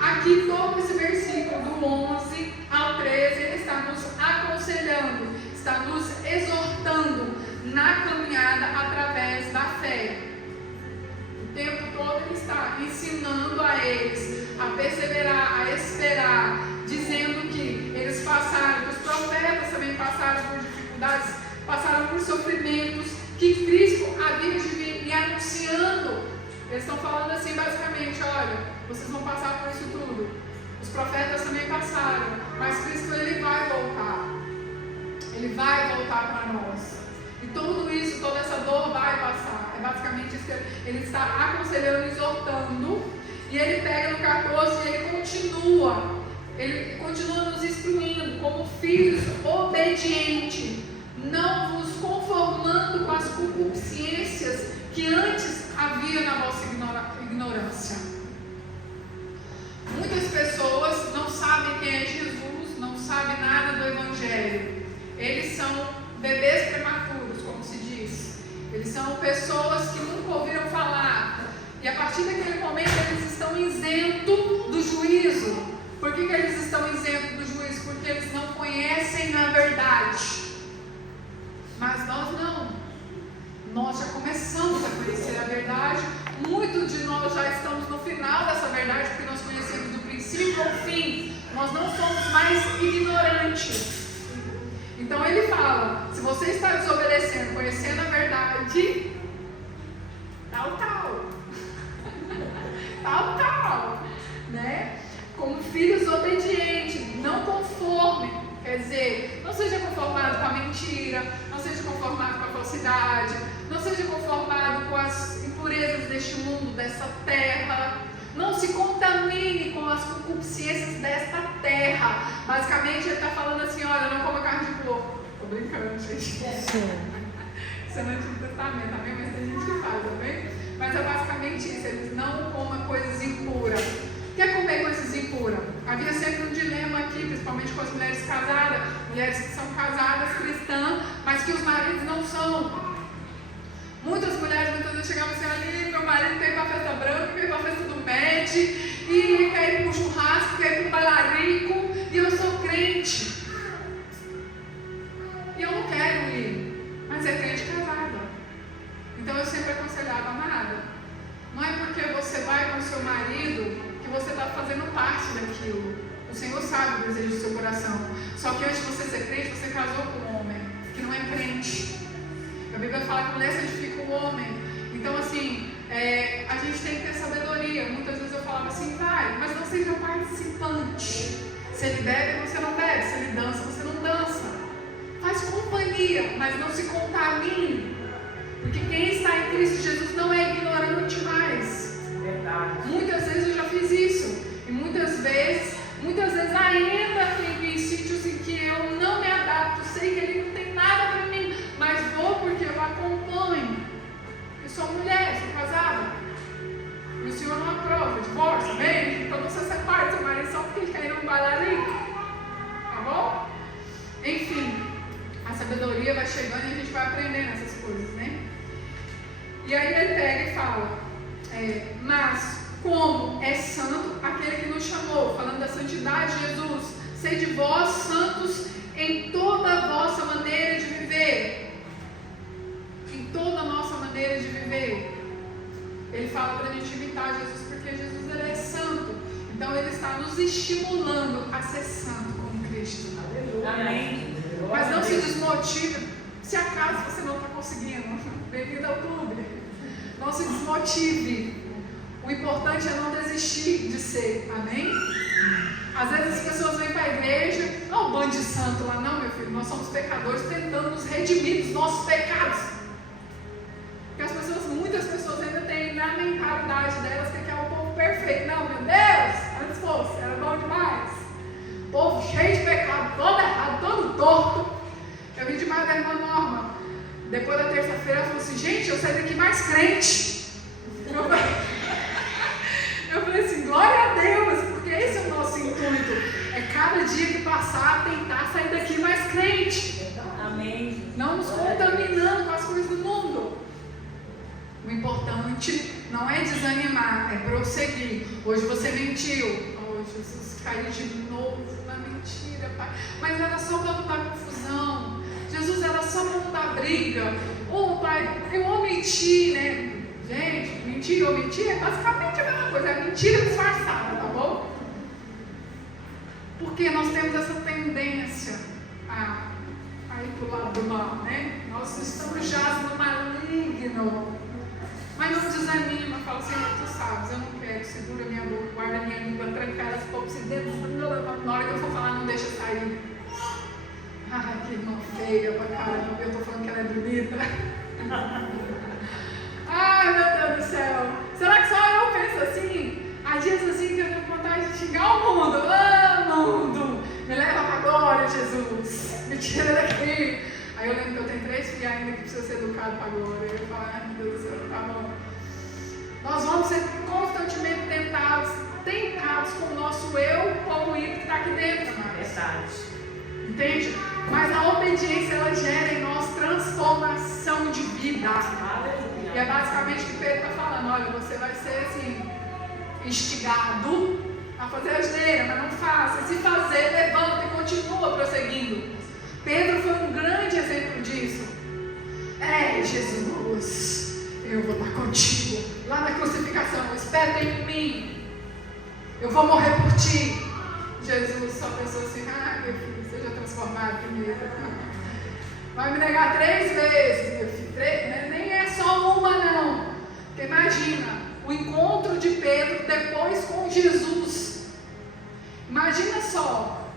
Aqui todo esse versículo do 11 ao 13, ele está nos aconselhando, está nos exortando na caminhada através da fé. O tempo todo ele está ensinando a eles a perseverar, a esperar, dizendo que eles passaram, que os profetas também passaram por dificuldades, passaram por sofrimentos, que Cristo havia de vir, e anunciando. Eles estão falando assim basicamente, olha, vocês vão passar por isso tudo. Os profetas também passaram, mas Cristo ele vai voltar. Ele vai voltar para nós. E tudo isso, toda essa dor vai passar. É basicamente isso que ele está aconselhando, exortando. E ele pega no 14 e ele continua nos instruindo como filhos obedientes, não vos conformando com as concupiscências que antes havia na vossa ignorância. Muitas pessoas não sabem quem é Jesus, não sabem nada do Evangelho. Eles são bebês prematuros, como se diz. Eles são pessoas que nunca ouviram falar. E a partir daquele momento eles estão isentos do juízo. Por que eles estão isentos do juízo? Porque eles não conhecem na verdade. Mas nós não. Nós já começamos a conhecer a verdade. Muitos de nós já estamos no final dessa verdade, porque nós conhecemos do princípio ao fim. Nós não somos mais ignorantes. Então ele fala, se você está desobedecendo, conhecendo a verdade, tal, né? Como filhos obedientes, não conforme, quer dizer, não seja conformado com a mentira, não seja conformado com a falsidade, não seja conformado com as impurezas deste mundo, dessa terra, não se contamine com as concupiscências desta terra. Basicamente ele está falando assim, olha, não coma carne de porco. Estou brincando, gente. Sim. Isso é no Antigo Testamento, amém? Mas tem gente que faz, amém? Mas é basicamente isso, eles não comam coisas impuras. Quer comer coisas impuras? Havia sempre um dilema aqui, principalmente com as mulheres casadas, mulheres que são casadas, cristãs, mas que os maridos não são. Muitas mulheres muitas vezes chegavam assim, ali, meu marido quer ir para a festa branca, quer ir para a festa do MED, e quer ir para o churrasco, quer ir para o bailarico, e eu sou crente. E eu não quero ir, mas é crente casada. Então eu sempre aconselhava nada. Não é porque você vai com o seu marido que você está fazendo parte daquilo. O Senhor sabe o desejo do seu coração. Só que antes de você ser crente, você casou com um homem que não é crente. A Bíblia fala que a mulher santifica o homem. Então assim, a gente tem que ter sabedoria. Muitas vezes eu falava assim, vai, mas não seja participante. Se ele bebe, você não bebe. Se ele dança, você não dança. Faz companhia, mas não se contamine. Porque quem está em Cristo Jesus não é ignorante mais. Verdade. Muitas vezes eu já fiz isso. E muitas vezes ainda tem sítios em que eu não me adapto. Sei que ele não tem nada para mim, mas vou porque eu acompanho. Eu sou mulher, sou casada. E o Senhor não aprova. Divórcio, bem? Então você separa seu marido só porque ele quer ir num bailarico. Tá bom? Enfim, a sabedoria vai chegando e a gente vai aprendendo essas coisas, né? E aí ele pega e fala, mas como é santo aquele que nos chamou, falando da santidade de Jesus, sede vós santos em toda a vossa maneira de viver. Em toda a nossa maneira de viver. Ele fala para a gente imitar Jesus, porque Jesus ele é santo. Então ele está nos estimulando a ser santo como Cristo. Amém. Mas não se desmotive se acaso você não está conseguindo. Bem-vindo ao clube. Não se desmotive. O importante é não desistir de ser. Amém? Às vezes as pessoas vêm para a igreja, não, bando de santo lá, não, meu filho. Nós somos pecadores tentando nos redimir dos nossos pecados. Porque muitas pessoas ainda têm na mentalidade delas que é um povo perfeito. Não, meu Deus, antes fosse, era bom demais. Povo cheio de pecado, todo errado, todo torto. Eu vi demais da irmã Norma. Depois da terça-feira ela falou assim, gente, eu saí daqui mais crente. Eu falei assim, glória a Deus, porque esse é o nosso intuito. É cada dia que passar, tentar sair daqui mais crente. Amém. Não nos contaminando com as coisas do mundo. O importante não é desanimar, é prosseguir. Hoje você mentiu. Oh, Jesus, caiu de novo na mentira, pai. Mas era só para não dar confusão. Jesus era só para não dar briga. Oh, pai, eu omiti, né? Gente, mentira ou mentira é basicamente a mesma coisa. É mentira disfarçada, tá bom? Porque nós temos essa tendência a ir para o lado do mal, né? Nós estamos já no maligno. Mas não desanima, fala, Senhor, tu sabes, eu não quero, segura minha boca, guarda minha língua, tranca elas poucos dedos, na hora que eu for falar, não deixa sair. Ai, que irmã feia pra caramba, eu tô falando que ela é bonita. Ai, meu Deus do céu, será que só eu penso assim? Ai, dias assim que eu tenho vontade de xingar o mundo. Ah, mundo, me leva pra glória, Jesus. Me tira daqui. Aí eu lembro que eu tenho 3 filhos ainda que precisam ser educados pra glória. Eu falo, ai meu Deus do céu, tá bom. Nós vamos ser constantemente tentados com o nosso eu poluído que está aqui dentro, Verdade. entende? Mas a obediência, ela gera em nós transformação de vida. E é basicamente o que Pedro está falando. Olha, você vai ser assim, instigado a fazer asneira, mas não faça. Se fazer, levanta e continua prosseguindo. Pedro foi um grande exemplo disso. Jesus, eu vou estar contigo lá na crucificação, espera em mim. Eu vou morrer por ti. Jesus só pensou assim, meu filho, seja transformado primeiro. Vai me negar 3 vezes, meu filho. Nem é só uma, não. Porque imagina, o encontro de Pedro depois com Jesus. Imagina só.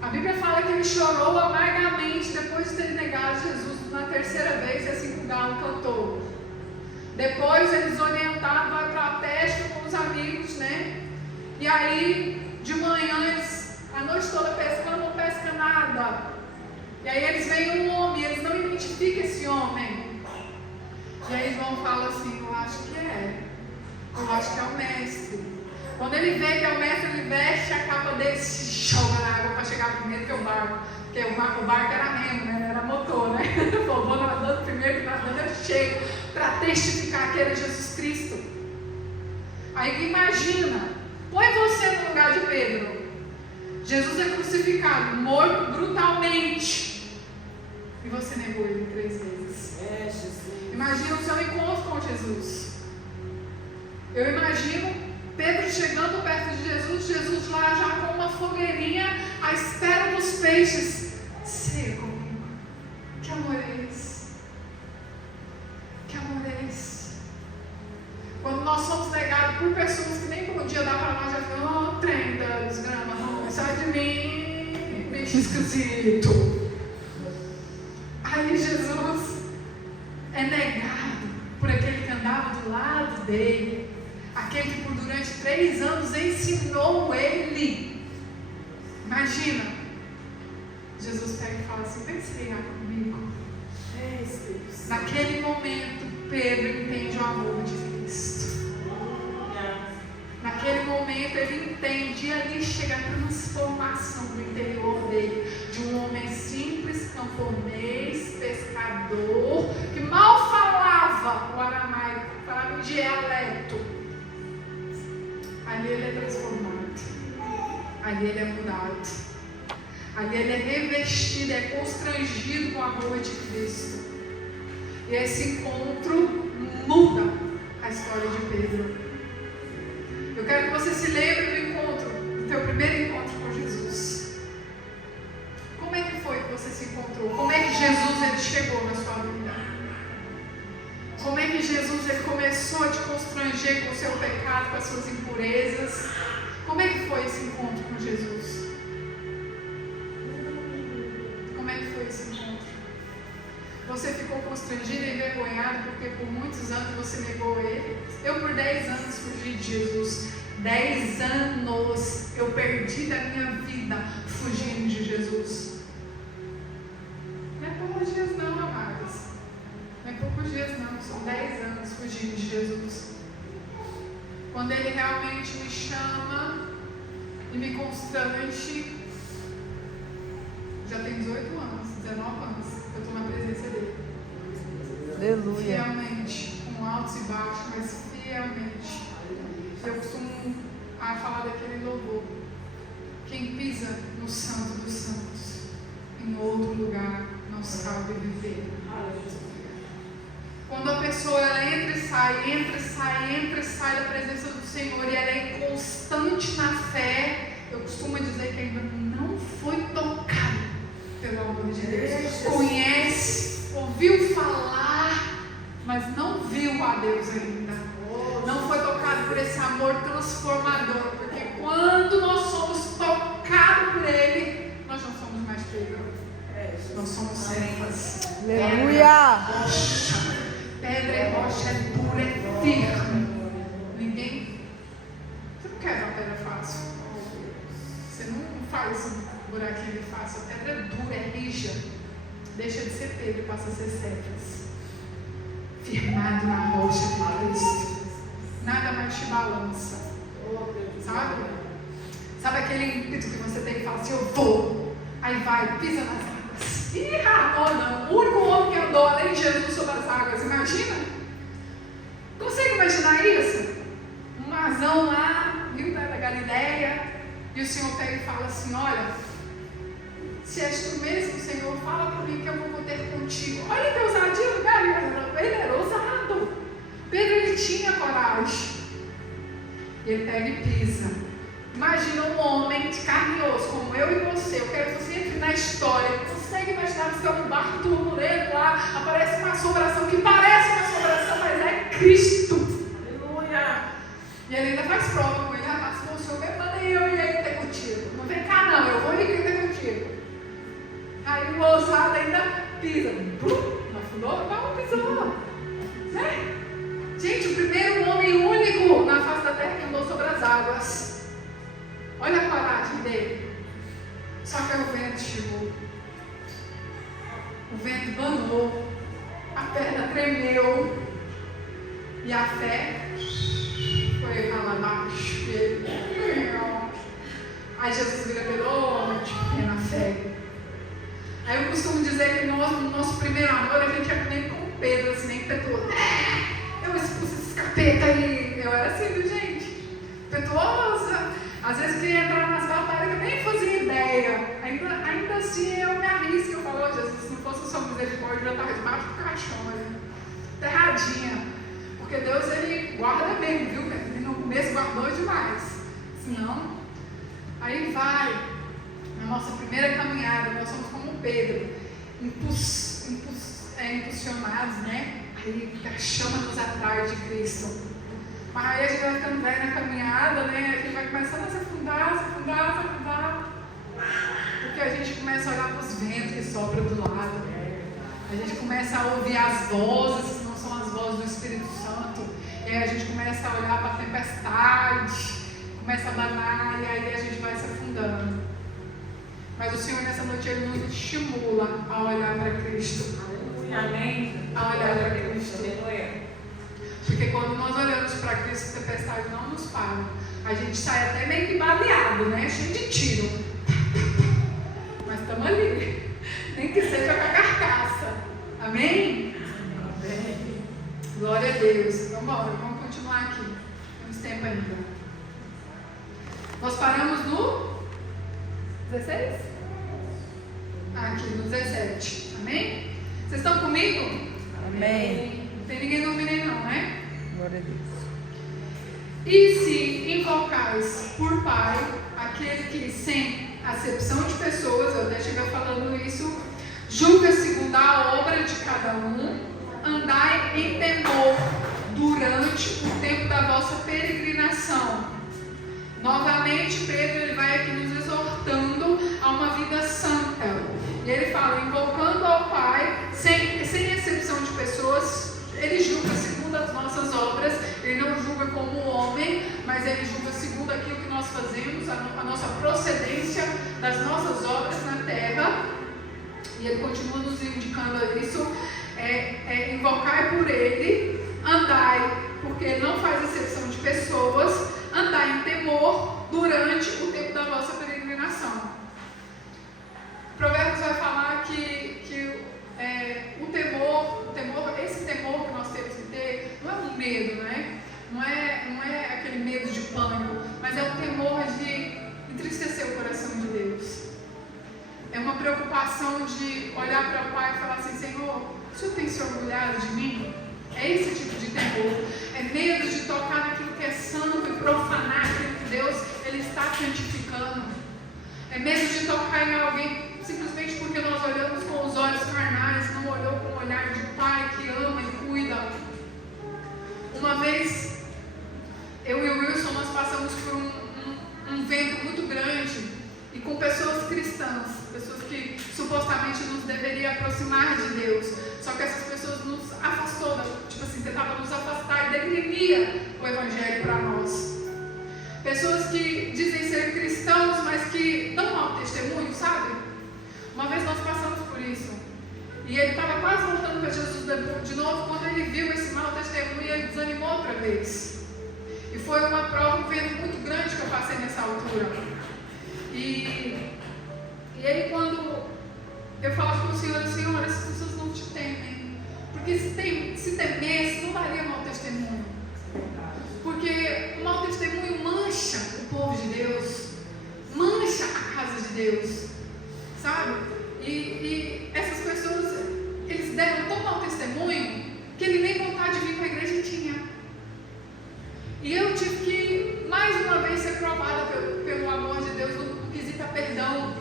A Bíblia fala que ele chorou amargamente depois de ter negado Jesus na 3ª vez, e assim que o galo cantou. Depois ele desorientado vai para a pesca com os amigos, né? E aí, de manhã, eles, a noite toda pescando, não pesca nada. E aí eles veem um homem, eles não identificam esse homem. E aí João fala assim, eu acho que é o mestre. Quando ele vê que é o mestre, ele veste a capa dele e se joga na água para chegar primeiro que o barco. Porque o barco era remo, né? Não era motor, né? Pô, vou nadando primeiro, que nadando eu chego para testificar que era Jesus Cristo. Aí imagina, põe você no lugar de Pedro. Jesus é crucificado, morto brutalmente. E você negou ele 3 vezes. Imagina o seu encontro com Jesus. Eu imagino Pedro chegando perto de Jesus, Jesus lá já com uma fogueirinha à espera dos peixes. Ceia comigo. Que amor é esse? Que amor é esse? Quando nós somos negados por pessoas que nem bom dia dá para nós, já falam, 30 gramas, sai de mim, bicho esquisito. Aí Jesus é negado por aquele que andava do lado dele, aquele que por durante 3 anos ensinou ele. Imagina, Jesus pega e fala assim, vem ceiar comigo. Naquele momento, Pedro entende o amor de Cristo. Naquele momento ele entende, e ali chega a transformação do interior dele, de um homem simples, camponês, pescador, que mal falava o aramaico, falava o dialeto. Ali ele é transformado, ali ele é mudado, ali ele é revestido, é constrangido com o amor de Cristo. E esse encontro muda a história de Pedro. Eu quero que você se lembre do encontro, do teu primeiro encontro com Jesus. Como é que foi que você se encontrou? Como é que Jesus ele chegou na sua vida? Como é que Jesus ele começou a te constranger com o seu pecado, com as suas impurezas? Como é que foi esse encontro com Jesus? Como é que foi esse encontro? Você ficou constrangido e envergonhado porque por muitos anos você negou ele? Eu por 10 anos fugi de Jesus. 10 anos eu perdi da minha vida fugindo de Jesus. Não é poucos dias não, amados. Não é poucos dias não, são 10 anos fugindo de Jesus. Quando ele realmente me chama e me constrange, já tem 18 anos, 19 anos. Eu estou na presença dele. Aleluia. Fielmente, com altos e baixos, mas fielmente. Eu costumo falar daquele louvor. Quem pisa no santo dos santos, em outro lugar não sabe viver. Quando a pessoa ela entra e sai da presença do Senhor e ela é inconstante na fé, eu costumo dizer que ainda não foi tocado pelo amor de Deus. Conhece, ouviu falar, mas não viu a Deus ainda. Não foi tocado por esse amor transformador. Porque quando nós somos tocados por Ele, nós não somos mais Pedro. Nós somos servas. Aleluia. Pedra é rocha, é pura, é firme. Ninguém. Você fácil. Você não faz um buraquinho ali fácil. A pedra é dura, é rija. Deixa de ser Pedro e passa a ser Cefas. Firmado na rocha de Cristo. Nada mais te balança. Sabe? Sabe aquele ímpeto que você tem que falar assim, eu vou. Aí vai, pisa nas águas. Ih, não. O único homem que andou além de Jesus sobre as águas. Imagina? Consegue imaginar isso? Um marzão lá, Rio da Galileia. E o Senhor pega e fala assim, olha, se és tu mesmo, Senhor, fala para mim que eu vou ter contigo. Olha que ousadia, cara, ele era ousado. Pedro, ele tinha coragem. E ele pega e pisa. Imagina um homem de carne e osso, como eu e você. Eu quero que você entre na história. Consegue imaginar que você está no barco turbulento lá, aparece uma assombração que parece uma assombração, mas é Cristo. Aleluia. E ele ainda faz prova com ele. Ah, se o Senhor me manda eu e ele ter contigo. Não vem cá não, eu vou ir ter contigo. Aí o ousado ainda pisa. Não afundou? Não, pisou. Né? Gente, o primeiro homem único na face da terra que andou sobre as águas. Olha a coragem dele. Só que o vento chegou. O vento banou. A perna tremeu. E a fé foi lá abaixo. Aí Jesus vira pelo homem de pequena fé. Aí eu costumo dizer que no nosso primeiro amor a gente é nem como Pedro, assim, nem Petro. Eu expulso esse capeta aí. Eu era assim, viu, gente? Petuosa. Às vezes queria entrar nas batalhas que eu nem fazia ideia. Ainda assim eu me arrisco. Eu falo, oh, Jesus, se não fosse a sua misericórdia, eu já estava debaixo do caixão, né? Terradinha. Porque Deus, ele guarda bem, viu? Ele no começo guardou demais. Senão, aí vai. Na nossa primeira caminhada, nós somos como Pedro, impulsionados, né? Aí a chama nos atrai de Cristo. Mas aí a gente vai ficando velho na caminhada, né? A gente vai começando a se afundar. Porque a gente começa a olhar para os ventos que sopram do lado. A gente começa a ouvir as vozes, que não são as vozes do Espírito Santo. E aí a gente começa a olhar para a tempestade, começa a banar, e aí a gente vai se afundando. Mas o Senhor nessa noite ele nos estimula a olhar para Cristo. Amém. A olhar para Cristo. Aleluia. Porque quando nós olhamos para Cristo, a tempestade não nos para. A gente sai até meio que baleado, né? Cheio de tiro. Mas estamos ali. Nem que seja com a carcaça. Amém? Amém. Glória a Deus. Então vamos continuar aqui. Temos tempo ainda. Nós paramos no 16? Aqui no 17. Amém? Vocês estão comigo? Amém. Não tem ninguém dormindo aí não, né? Glória a Deus. E se invocais por Pai, aquele que sem acepção de pessoas, eu até cheguei falando isso, julga segundo a obra de cada um, andai em temor durante o tempo da vossa peregrinação. Novamente, Pedro ele vai aqui nos exortando a uma vida santa. E ele fala, invocando ao Pai, sem exceção de pessoas, ele julga segundo as nossas obras, ele não julga como homem, mas ele julga segundo aquilo que nós fazemos, a nossa procedência das nossas obras na terra. E ele continua nos indicando isso, invocai por ele, andai, porque ele não faz exceção de pessoas, andai em temor durante o tempo da vossa peregrinação. Provérbios vai falar que o temor, esse temor que nós temos que ter, não é um medo, né? Não é aquele medo de pânico, mas é um temor de entristecer o coração de Deus. É uma preocupação de olhar para o Pai e falar assim, Senhor, o Senhor tem se orgulhado de mim? É esse tipo de temor. É medo de tocar naquilo que é santo e profanar aquilo que Deus ele está santificando. É medo de tocar em alguém simplesmente porque nós olhamos com os olhos carnais, não olhou com o olhar de Pai que ama e cuida. Uma vez, eu e o Wilson, nós passamos por um vento muito grande e com pessoas cristãs, pessoas que supostamente nos deveriam aproximar de Deus, só que essas pessoas nos afastou, tipo assim, tentavam nos afastar e deprimia o Evangelho para nós. Pessoas que dizem ser cristãos, mas que dão mau testemunho, sabe? Uma vez nós passamos por isso. E ele estava quase voltando para Jesus de novo, quando ele viu esse mau testemunho, ele desanimou outra vez. E foi uma prova, um vento muito grande que eu passei nessa altura. E aí quando eu falava com o Senhor, Senhor, essas pessoas não te temem. Porque se temesse, não daria mau testemunho. Porque o mau testemunho mancha o povo de Deus, mancha a casa de Deus, sabe? E essas pessoas, eles deram tão mau testemunho que ele nem vontade de vir para a igreja tinha. E eu tive que, mais uma vez, ser provada pelo amor de Deus no quesito perdão.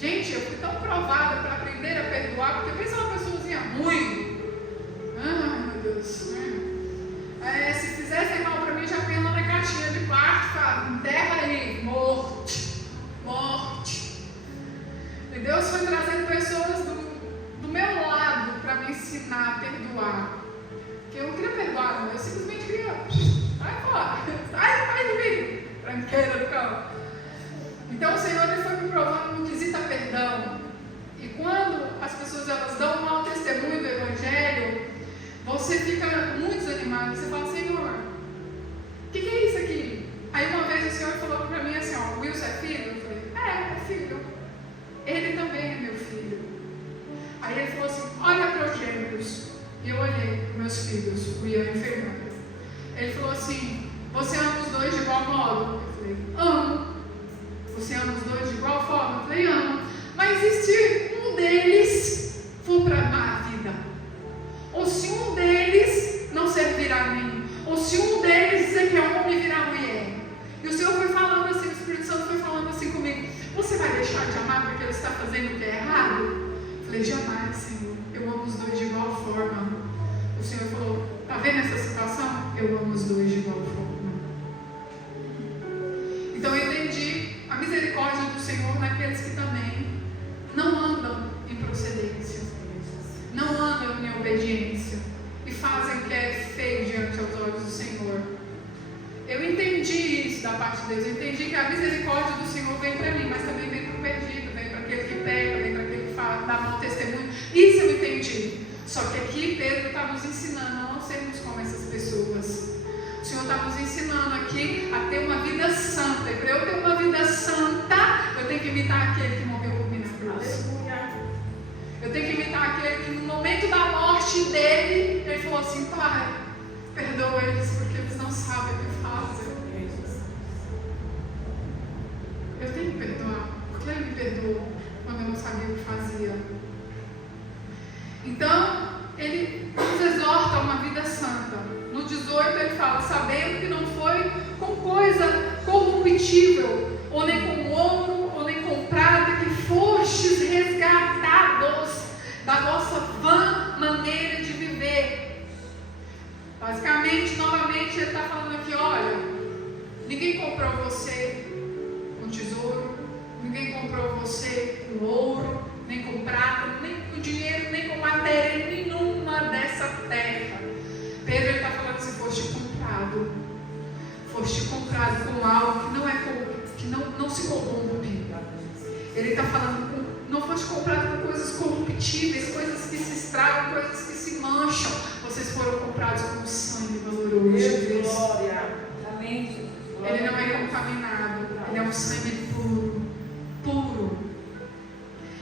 Gente, eu fui tão provada para aprender a perdoar, porque pensa uma pessoazinha ruim. Ai, meu Deus. Se fizessem mal para mim, já vinha lá na caixinha de plástico, enterra aí, morte. E Deus foi trazendo pessoas do meu lado para me ensinar a perdoar. Porque eu não queria perdoar, não. Eu simplesmente queria. Vai fora, sai de mim, tranqueira do cão. Então o Senhor ele foi me provando no quesito perdão. E quando as pessoas elas dão um mau testemunho do Evangelho, você fica muito desanimado. Você fala, Senhor, o que é isso aqui? Aí uma vez o Senhor falou para mim assim, ó, Wilson é filho? Eu falei, é filho. Ele também é meu filho. Aí ele falou assim, olha para os gêmeos. E eu olhei para meus filhos, o Ian e o Fernando. Ele falou assim, você ama os dois de igual modo? Eu falei, amo. Você ama os dois de igual forma? Eu falei, amo. Mas e se um deles for para amar a vida? Ou se um deles não servir a mim? Ou se um deles dizer que é homem e virar mulher? E o Senhor foi falando assim, o Espírito Santo foi falando assim comigo, você vai deixar de amar porque ele está fazendo o que é errado? Eu falei, jamais, Senhor. Eu amo os dois de igual forma. O Senhor falou, está vendo essa situação? Eu amo os dois de igual forma. Então eu entendi a misericórdia do Senhor naqueles que também não andam em procedência, não andam em obediência e fazem o que é feio diante aos olhos do Senhor. Eu entendi isso da parte de Deus. Eu entendi que a misericórdia do Senhor vem para mim, mas também vem para o perdido, vem para aquele que pega, vem para aquele que fala, dá mau testemunho. Isso eu entendi. Só que aqui Pedro está nos ensinando a não sermos como essas pessoas. O Senhor está nos ensinando aqui a ter uma vida santa. E para eu ter uma vida santa, eu tenho que imitar aquele que morreu por mim na cruz. Eu tenho que imitar aquele que no momento da morte dele, ele falou assim, Pai, perdoa eles porque eles não sabem o que fazem. Eu tenho que perdoar, porque ele me perdoou quando eu não sabia o que fazia. Então, ele nos exorta a uma vida santa. No 18 ele fala, sabendo que não foi com coisa corruptível, ou nem com ouro, ou nem com prata, que fostes resgatados da vossa vã maneira de viver. Basicamente, novamente, ele está falando aqui, olha, ninguém comprou você com tesouro, ninguém comprou você com ouro, nem com prata, nem com dinheiro, nem com matéria nenhuma dessa terra. Pedro está falando assim, foste comprado com algo que não é que não se corrompe. Ele está falando, não foste comprado com coisas corruptíveis, coisas que se estragam, coisas que se mancham. Vocês foram comprados com o sangue valoroso de Deus. Amém. Ele não é contaminado, ele é um sangue puro.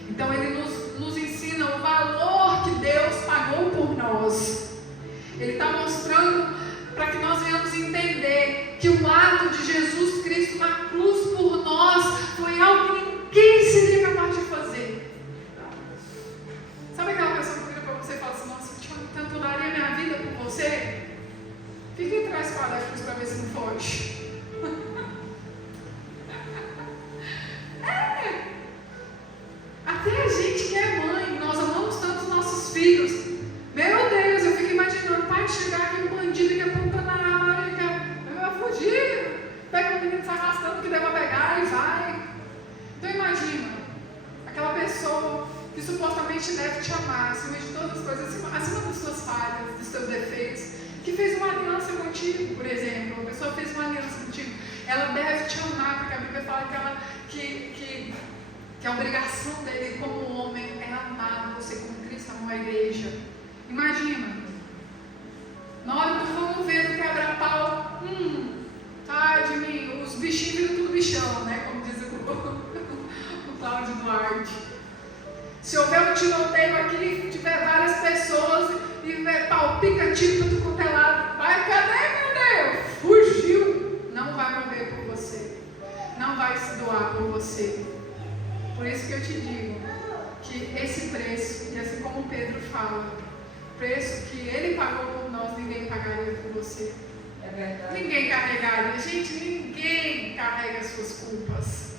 Então ele nos ensina o valor que Deus pagou por nós. Ele está mostrando para que nós venhamos entender que o ato de Jesus Cristo na cruz por nós foi algo que ninguém seria capaz de fazer. Sabe aquela pessoa que vira para você e fala assim, nossa, tanto daria minha vida por você? Fica em trás para a cruz para ver se não foge. Até a gente que é mãe, nós amamos tanto os nossos filhos. Meu Deus, eu fico imaginando o pai chegar aqui, um bandido que apontando na arma, ele vai fugir, pega o menino se arrastando que deve pegar e vai. Então imagina, aquela pessoa que supostamente deve te amar, acima de todas as coisas, acima das suas falhas, dos seus defeitos, que fez uma aliança contigo, por exemplo, a pessoa fez uma aliança contigo, ela deve te amar, porque a Bíblia fala que a obrigação dele como homem é amar você como Cristo amou a igreja. Imagina, na hora do vamos ver do quebra-pau, de mim, os bichinhos viram tudo bichão, né? Como diz o Cláudio Duarte. Se houver um tiroteio aqui, tiver várias pessoas e tiver palpica, tiro do cotelado, vai, cadê, meu Deus? Fugiu! Não vai morrer por você, não vai se doar por você. Por isso que eu te digo que esse preço, e assim como Pedro fala, o preço que ele pagou por nós, ninguém pagaria por você. É verdade. Ninguém carregaria. Gente, ninguém carrega as suas culpas.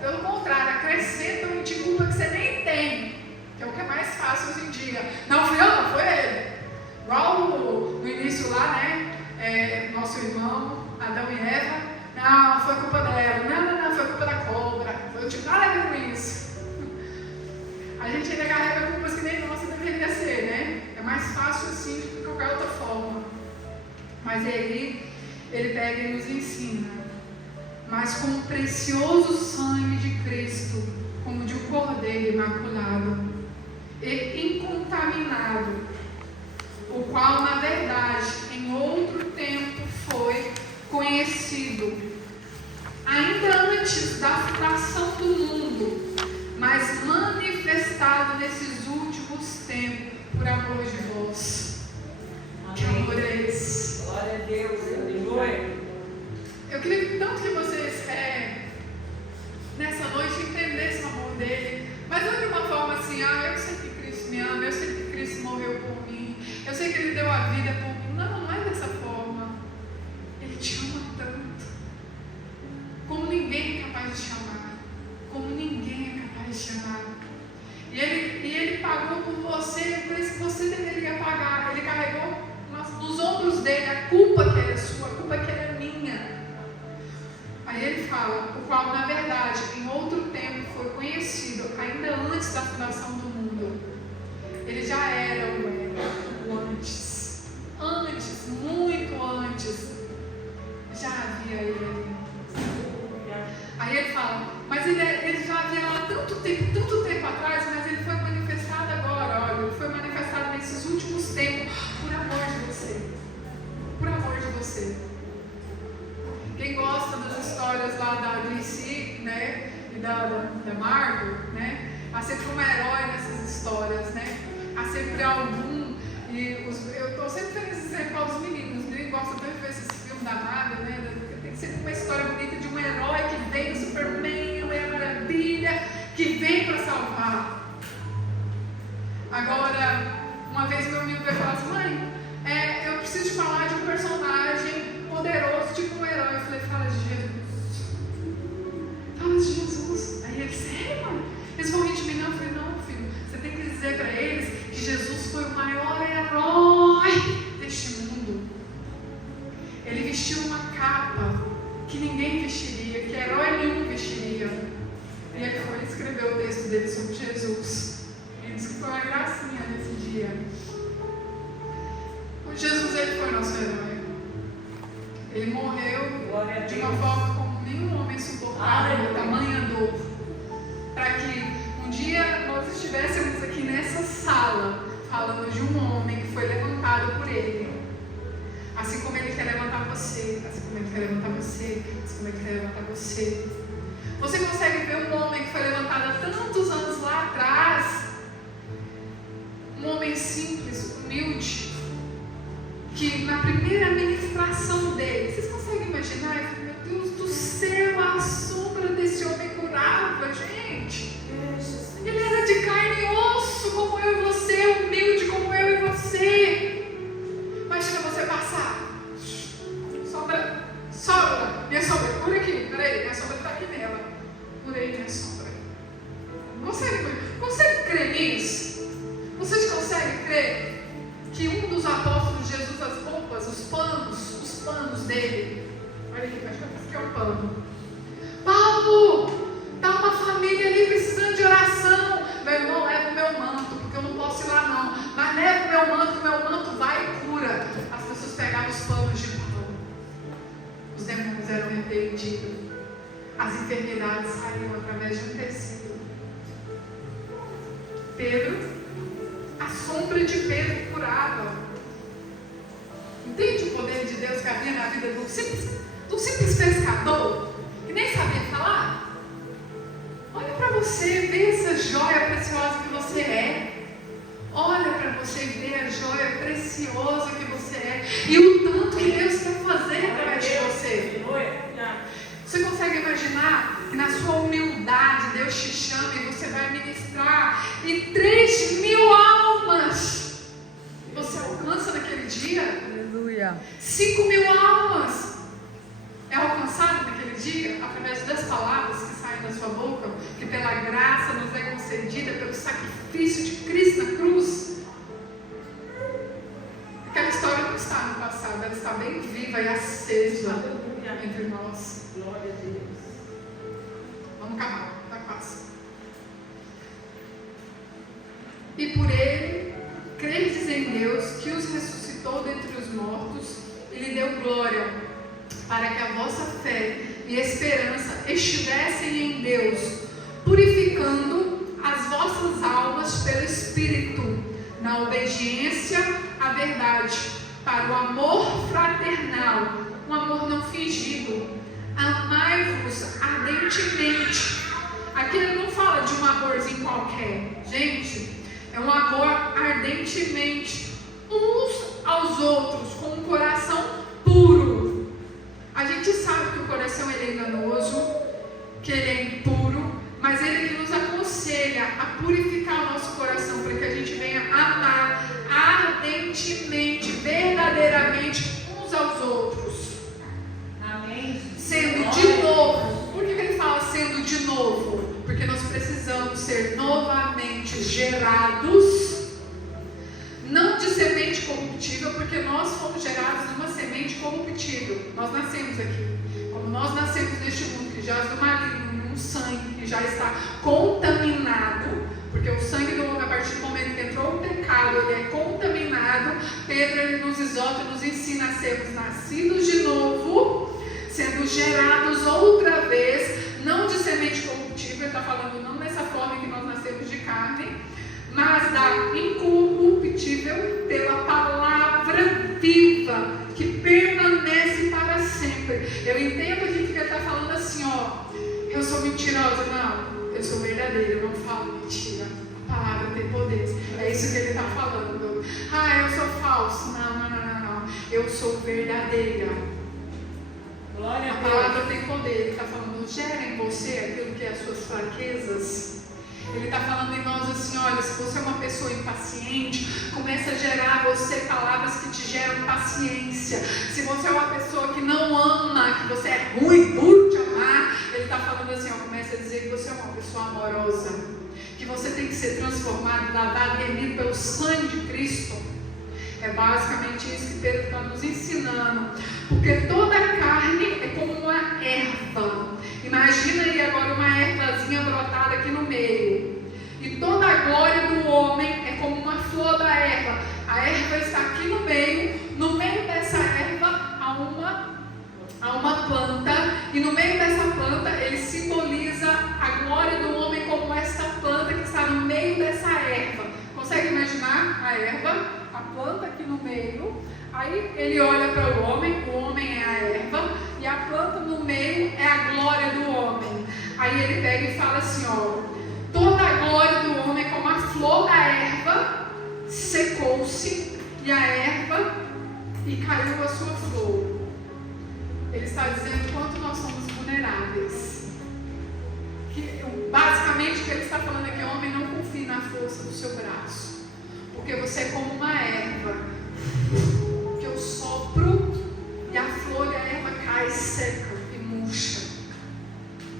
Pelo contrário, acrescentam em ti culpa que você nem tem, que é o que é mais fácil hoje em dia. Não fui eu, não foi ele. Igual no início lá, né? Nosso irmão, Adão e Eva. Não, foi culpa dela. Não, foi culpa da cobra. Eu não tive nada a ver com isso. A gente ainda carrega culpas que nem nossa deveria ser, né? É mais fácil assim do que qualquer outra forma. Mas aí, ele pega e nos ensina. Mas com o precioso sangue de Cristo, como de um cordeiro imaculado e incontaminado, o qual, na verdade, em outro tempo foi conhecido, ainda antes da fundação do mundo, mas manifestado nesses últimos tempos, por amor de vós. Que amor é esse? Glória a Deus, aleluia. Eu queria tanto que vocês, nessa noite, entendessem o amor dele, mas não de uma forma assim, eu sei que Cristo me ama, eu sei que Cristo morreu por mim, eu sei que Ele deu a vida por mim. Não é dessa forma. Ele te ama tanto, como ninguém é capaz de te amar, como ninguém é capaz de te amar. E ele pagou por você o preço que você deveria pagar. Ele carregou nos ombros dele a culpa que era sua, a culpa que era minha. Aí ele fala, o qual na verdade em outro tempo foi conhecido, ainda antes da fundação do mundo. Ele já era o antes, muito antes, já havia ele. Aí ele fala, mas ele já havia lá tanto tempo atrás, mas ele foi manifestado agora, olha, ele foi manifestado nesses últimos tempos, por amor de você, por amor de você. Quem gosta das histórias lá da Alice, né, e da Margot, né, há sempre um herói nessas histórias, né, há sempre algum, eu estou sempre feliz de dizer para os meninos gostam tanto de ver esses filmes da Marvel, né, tem que ser uma história bonita de um herói que vem, o Superman, a Mulher Maravilha, que vem para salvar. Agora, uma vez meu amigo veio falar assim, mãe, eu preciso te falar de um personagem poderoso, tipo um herói. Eu falei, fala de Jesus. Fala de Jesus. Aí ele, sério, mãe? Eles vão rir de mim? Não, eu falei, não, filho. Você tem que dizer para eles que Jesus foi o maior herói deste mundo. Ele vestiu uma capa que ninguém vestiria, que herói nenhum vestiria. E ele foi escrever o texto dele sobre Jesus. Ele disse que foi uma gracinha nesse dia. O Jesus, ele foi nosso herói. Ele morreu de uma forma como nenhum homem suportava, tamanha dor, para que um dia nós estivéssemos aqui nessa sala falando de um homem que foi levantado por ele, assim como ele quer levantar você, assim como ele quer levantar você, assim como ele quer levantar você. Você consegue ver um homem que foi levantado há tantos anos lá atrás, um homem simples, humilde, que na primeira ministração dele, vocês conseguem imaginar? Meu Deus do céu, a sombra desse homem curava, gente. Ele era de carne e osso, como eu e você, humilde como eu e você. Imagina você passar. Sombra, minha sombra, cura aqui, peraí, minha sombra está aqui nela. Curei minha sombra. Consegue crer nisso? Vocês conseguem crer que um dos apóstolos de Jesus, as roupas, os panos dele, olha aqui, acho que é um pano. Paulo, tá uma família ali precisando de oração. Meu irmão, leva o meu manto, porque eu não posso ir lá não. Mas leva o meu manto, que o meu manto vai e cura. As pessoas pegavam os panos de Paulo. Os demônios eram repreendidos. as enfermidades saíam através de um tecido. Pedro, a sombra de Pedro curava. Entende o poder de Deus que havia na vida de um simples pescador que nem sabia falar? Olha para você, vê essa joia preciosa que você é. Olha para você e vê a joia preciosa que você é. E o tanto que Deus quer fazer através de você. Você consegue imaginar que na sua humildade Deus te chama e você vai ministrar e 3.000 almas você alcança naquele dia? Aleluia. 5.000 almas é alcançado naquele dia através das palavras que saem da sua boca, que pela graça nos é concedida pelo sacrifício de Cristo na cruz. Aquela história não está no passado, ela está bem viva e acesa entre nós. Glória a Deus. Vamos acabar, está quase. E por ele, credes em Deus, que os ressuscitou dentre os mortos e lhe deu glória, para que a vossa fé e esperança estivessem em Deus, purificando as vossas almas pelo Espírito, na obediência à verdade, para o amor fraternal, um amor não fingido. Amai-vos ardentemente. Aqui ele não fala de um amorzinho qualquer, gente, é um amor ardentemente, uns aos outros, com um coração puro. A gente sabe que o coração ele é enganoso, que ele é impuro, mas ele que nos aconselha a purificar o nosso coração, para que a gente venha amar ardentemente, verdadeiramente uns aos outros. Amém. Sendo de novo. Por que ele fala sendo de novo? Porque nós precisamos ser novamente gerados, não de semente corruptível, porque nós fomos gerados numa semente corruptível. Nós nascemos aqui. Como nós nascemos neste mundo que jaz do maligno, um sangue que já está contaminado, porque o sangue do homem, a partir do momento que entrou o pecado, ele é contaminado. Pedro ele nos exorta e nos ensina a sermos nascidos de novo, sendo gerados outra vez, não de semente corruptível, ele está falando não dessa forma que nós nascemos de carne, mas da incorruptível pela palavra viva, que permanece para sempre. Eu entendo aqui que ele está falando assim, ó, eu sou mentirosa, não, eu sou verdadeira, eu não falo mentira, a palavra tem poder, é isso que ele está falando. Ah, eu sou falso, não, eu sou verdadeira. Glória A a palavra Deus. tem poder. Ele está falando, gera em você aquilo que é as suas fraquezas. Ele está falando em nós assim, olha, se você é uma pessoa impaciente, começa a gerar você palavras que te geram paciência. Se você é uma pessoa que não ama, que você é ruim, duro de amar, ele está falando assim, ó, começa a dizer que você é uma pessoa amorosa, que você tem que ser transformado, lavado e remido pelo sangue de Cristo. É basicamente isso que Pedro está nos ensinando. Porque toda carne é como uma erva. Imagina aí agora uma ervazinha brotada aqui no meio. E toda a glória do homem é como uma flor da erva. A erva está aqui no meio. No meio dessa erva há uma planta. E no meio dessa planta ele simboliza a glória do homem como esta planta que está no meio dessa erva. Consegue imaginar a erva? A planta aqui no meio, aí ele olha para o homem é a erva, e a planta no meio é a glória do homem. Aí ele pega e fala assim, ó, toda a glória do homem, como a flor da erva, secou-se, e a erva, e caiu a sua flor. Ele está dizendo quanto nós somos vulneráveis. Que, basicamente o que ele está falando é que o homem não confie na força do seu braço. Porque você é como uma erva, que eu sopro e a flor e a erva cai seca e murcha.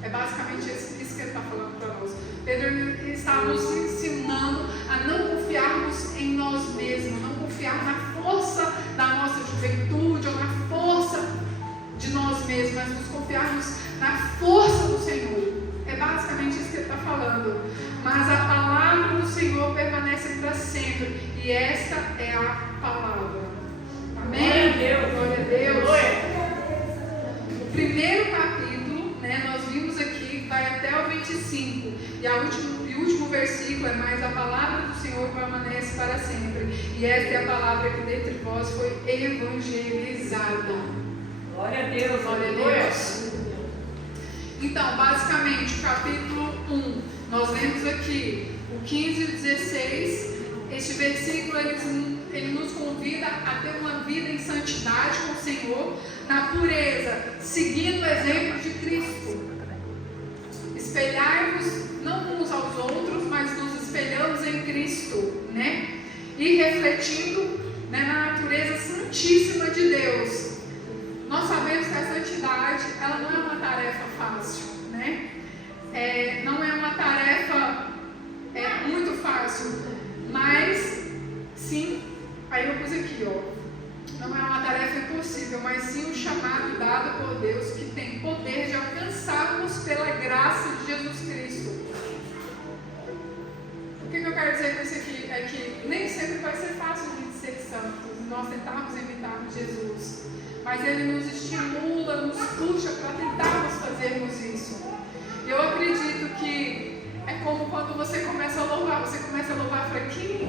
É basicamente isso que ele está falando para nós. Pedro está nos ensinando a não confiarmos em nós mesmos, não confiar na força da nossa juventude ou na força de nós mesmos, mas nos confiarmos na força do Senhor. É basicamente isso que ele está falando. Mas a palavra do Senhor permanece para sempre. E esta é a palavra. Amém? Glória a Deus. O primeiro capítulo, né, nós vimos aqui até o 25. E o último versículo é: mas a palavra do Senhor permanece para sempre. E esta é a palavra que dentre vós foi evangelizada. Glória a Deus. Glória a Deus. Então, basicamente, o capítulo 1, nós lemos aqui o 15 e o 16. Este versículo ele nos convida a ter uma vida em santidade com o Senhor, na pureza, seguindo o exemplo de Cristo. Espelhar-vos não uns aos outros, mas nos espelhamos em Cristo, né? E refletindo, né, na natureza santíssima de Deus. Nós sabemos que a santidade, ela não é uma tarefa fácil, né? Não é uma tarefa muito fácil, mas sim, aí eu pus aqui, não é uma tarefa impossível, mas sim um chamado dado por Deus, que tem poder de alcançarmos pela graça de Jesus Cristo. O que eu quero dizer com isso aqui é que nem sempre vai ser fácil a gente ser santos, nós tentarmos imitarmos Jesus, mas Ele nos estimula, nos puxa para tentarmos fazermos isso. Eu acredito que é como quando você começa a louvar fraquinho,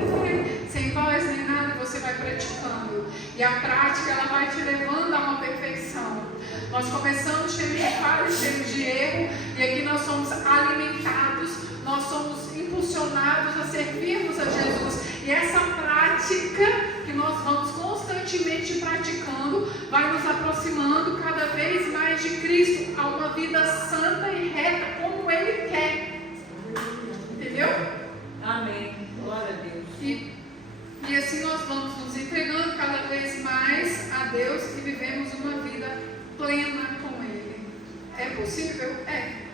sem voz nem nada, e você vai praticando. E a prática, ela vai te levando a uma perfeição. Nós começamos cheios de falhas, cheios de erro, e aqui nós somos alimentados, nós somos impulsionados a servirmos a Jesus. E essa prática que nós vamos constantemente praticando, vai nos aproximando cada vez mais de Cristo, a uma vida santa e reta, como Ele quer. Entendeu? Amém. Glória a Deus. E assim nós vamos nos entregando cada vez mais a Deus e vivemos uma vida plena com Ele. É possível? É.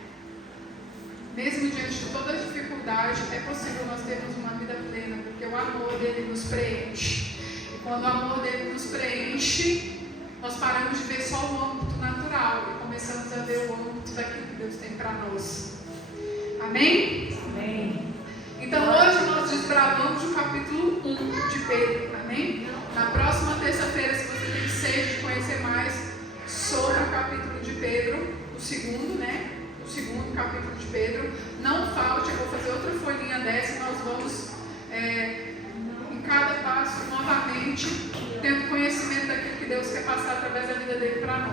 Mesmo diante de toda a dificuldade, é possível nós termos uma vida plena, porque o amor dele nos preenche. E quando o amor dele nos preenche, nós paramos de ver só o âmbito natural e começamos a ver o âmbito daquilo que Deus tem para nós. Amém? Amém. Então hoje nós desbravamos o capítulo 1 de Pedro. Amém? Na próxima terça-feira, se você tem sede de conhecer mais sobre o capítulo de Pedro, o segundo, né? O segundo capítulo de Pedro, não falte, eu vou fazer outra folhinha dessa e nós vamos em cada passo novamente tendo conhecimento daquilo que Deus quer passar através da vida dele para nós.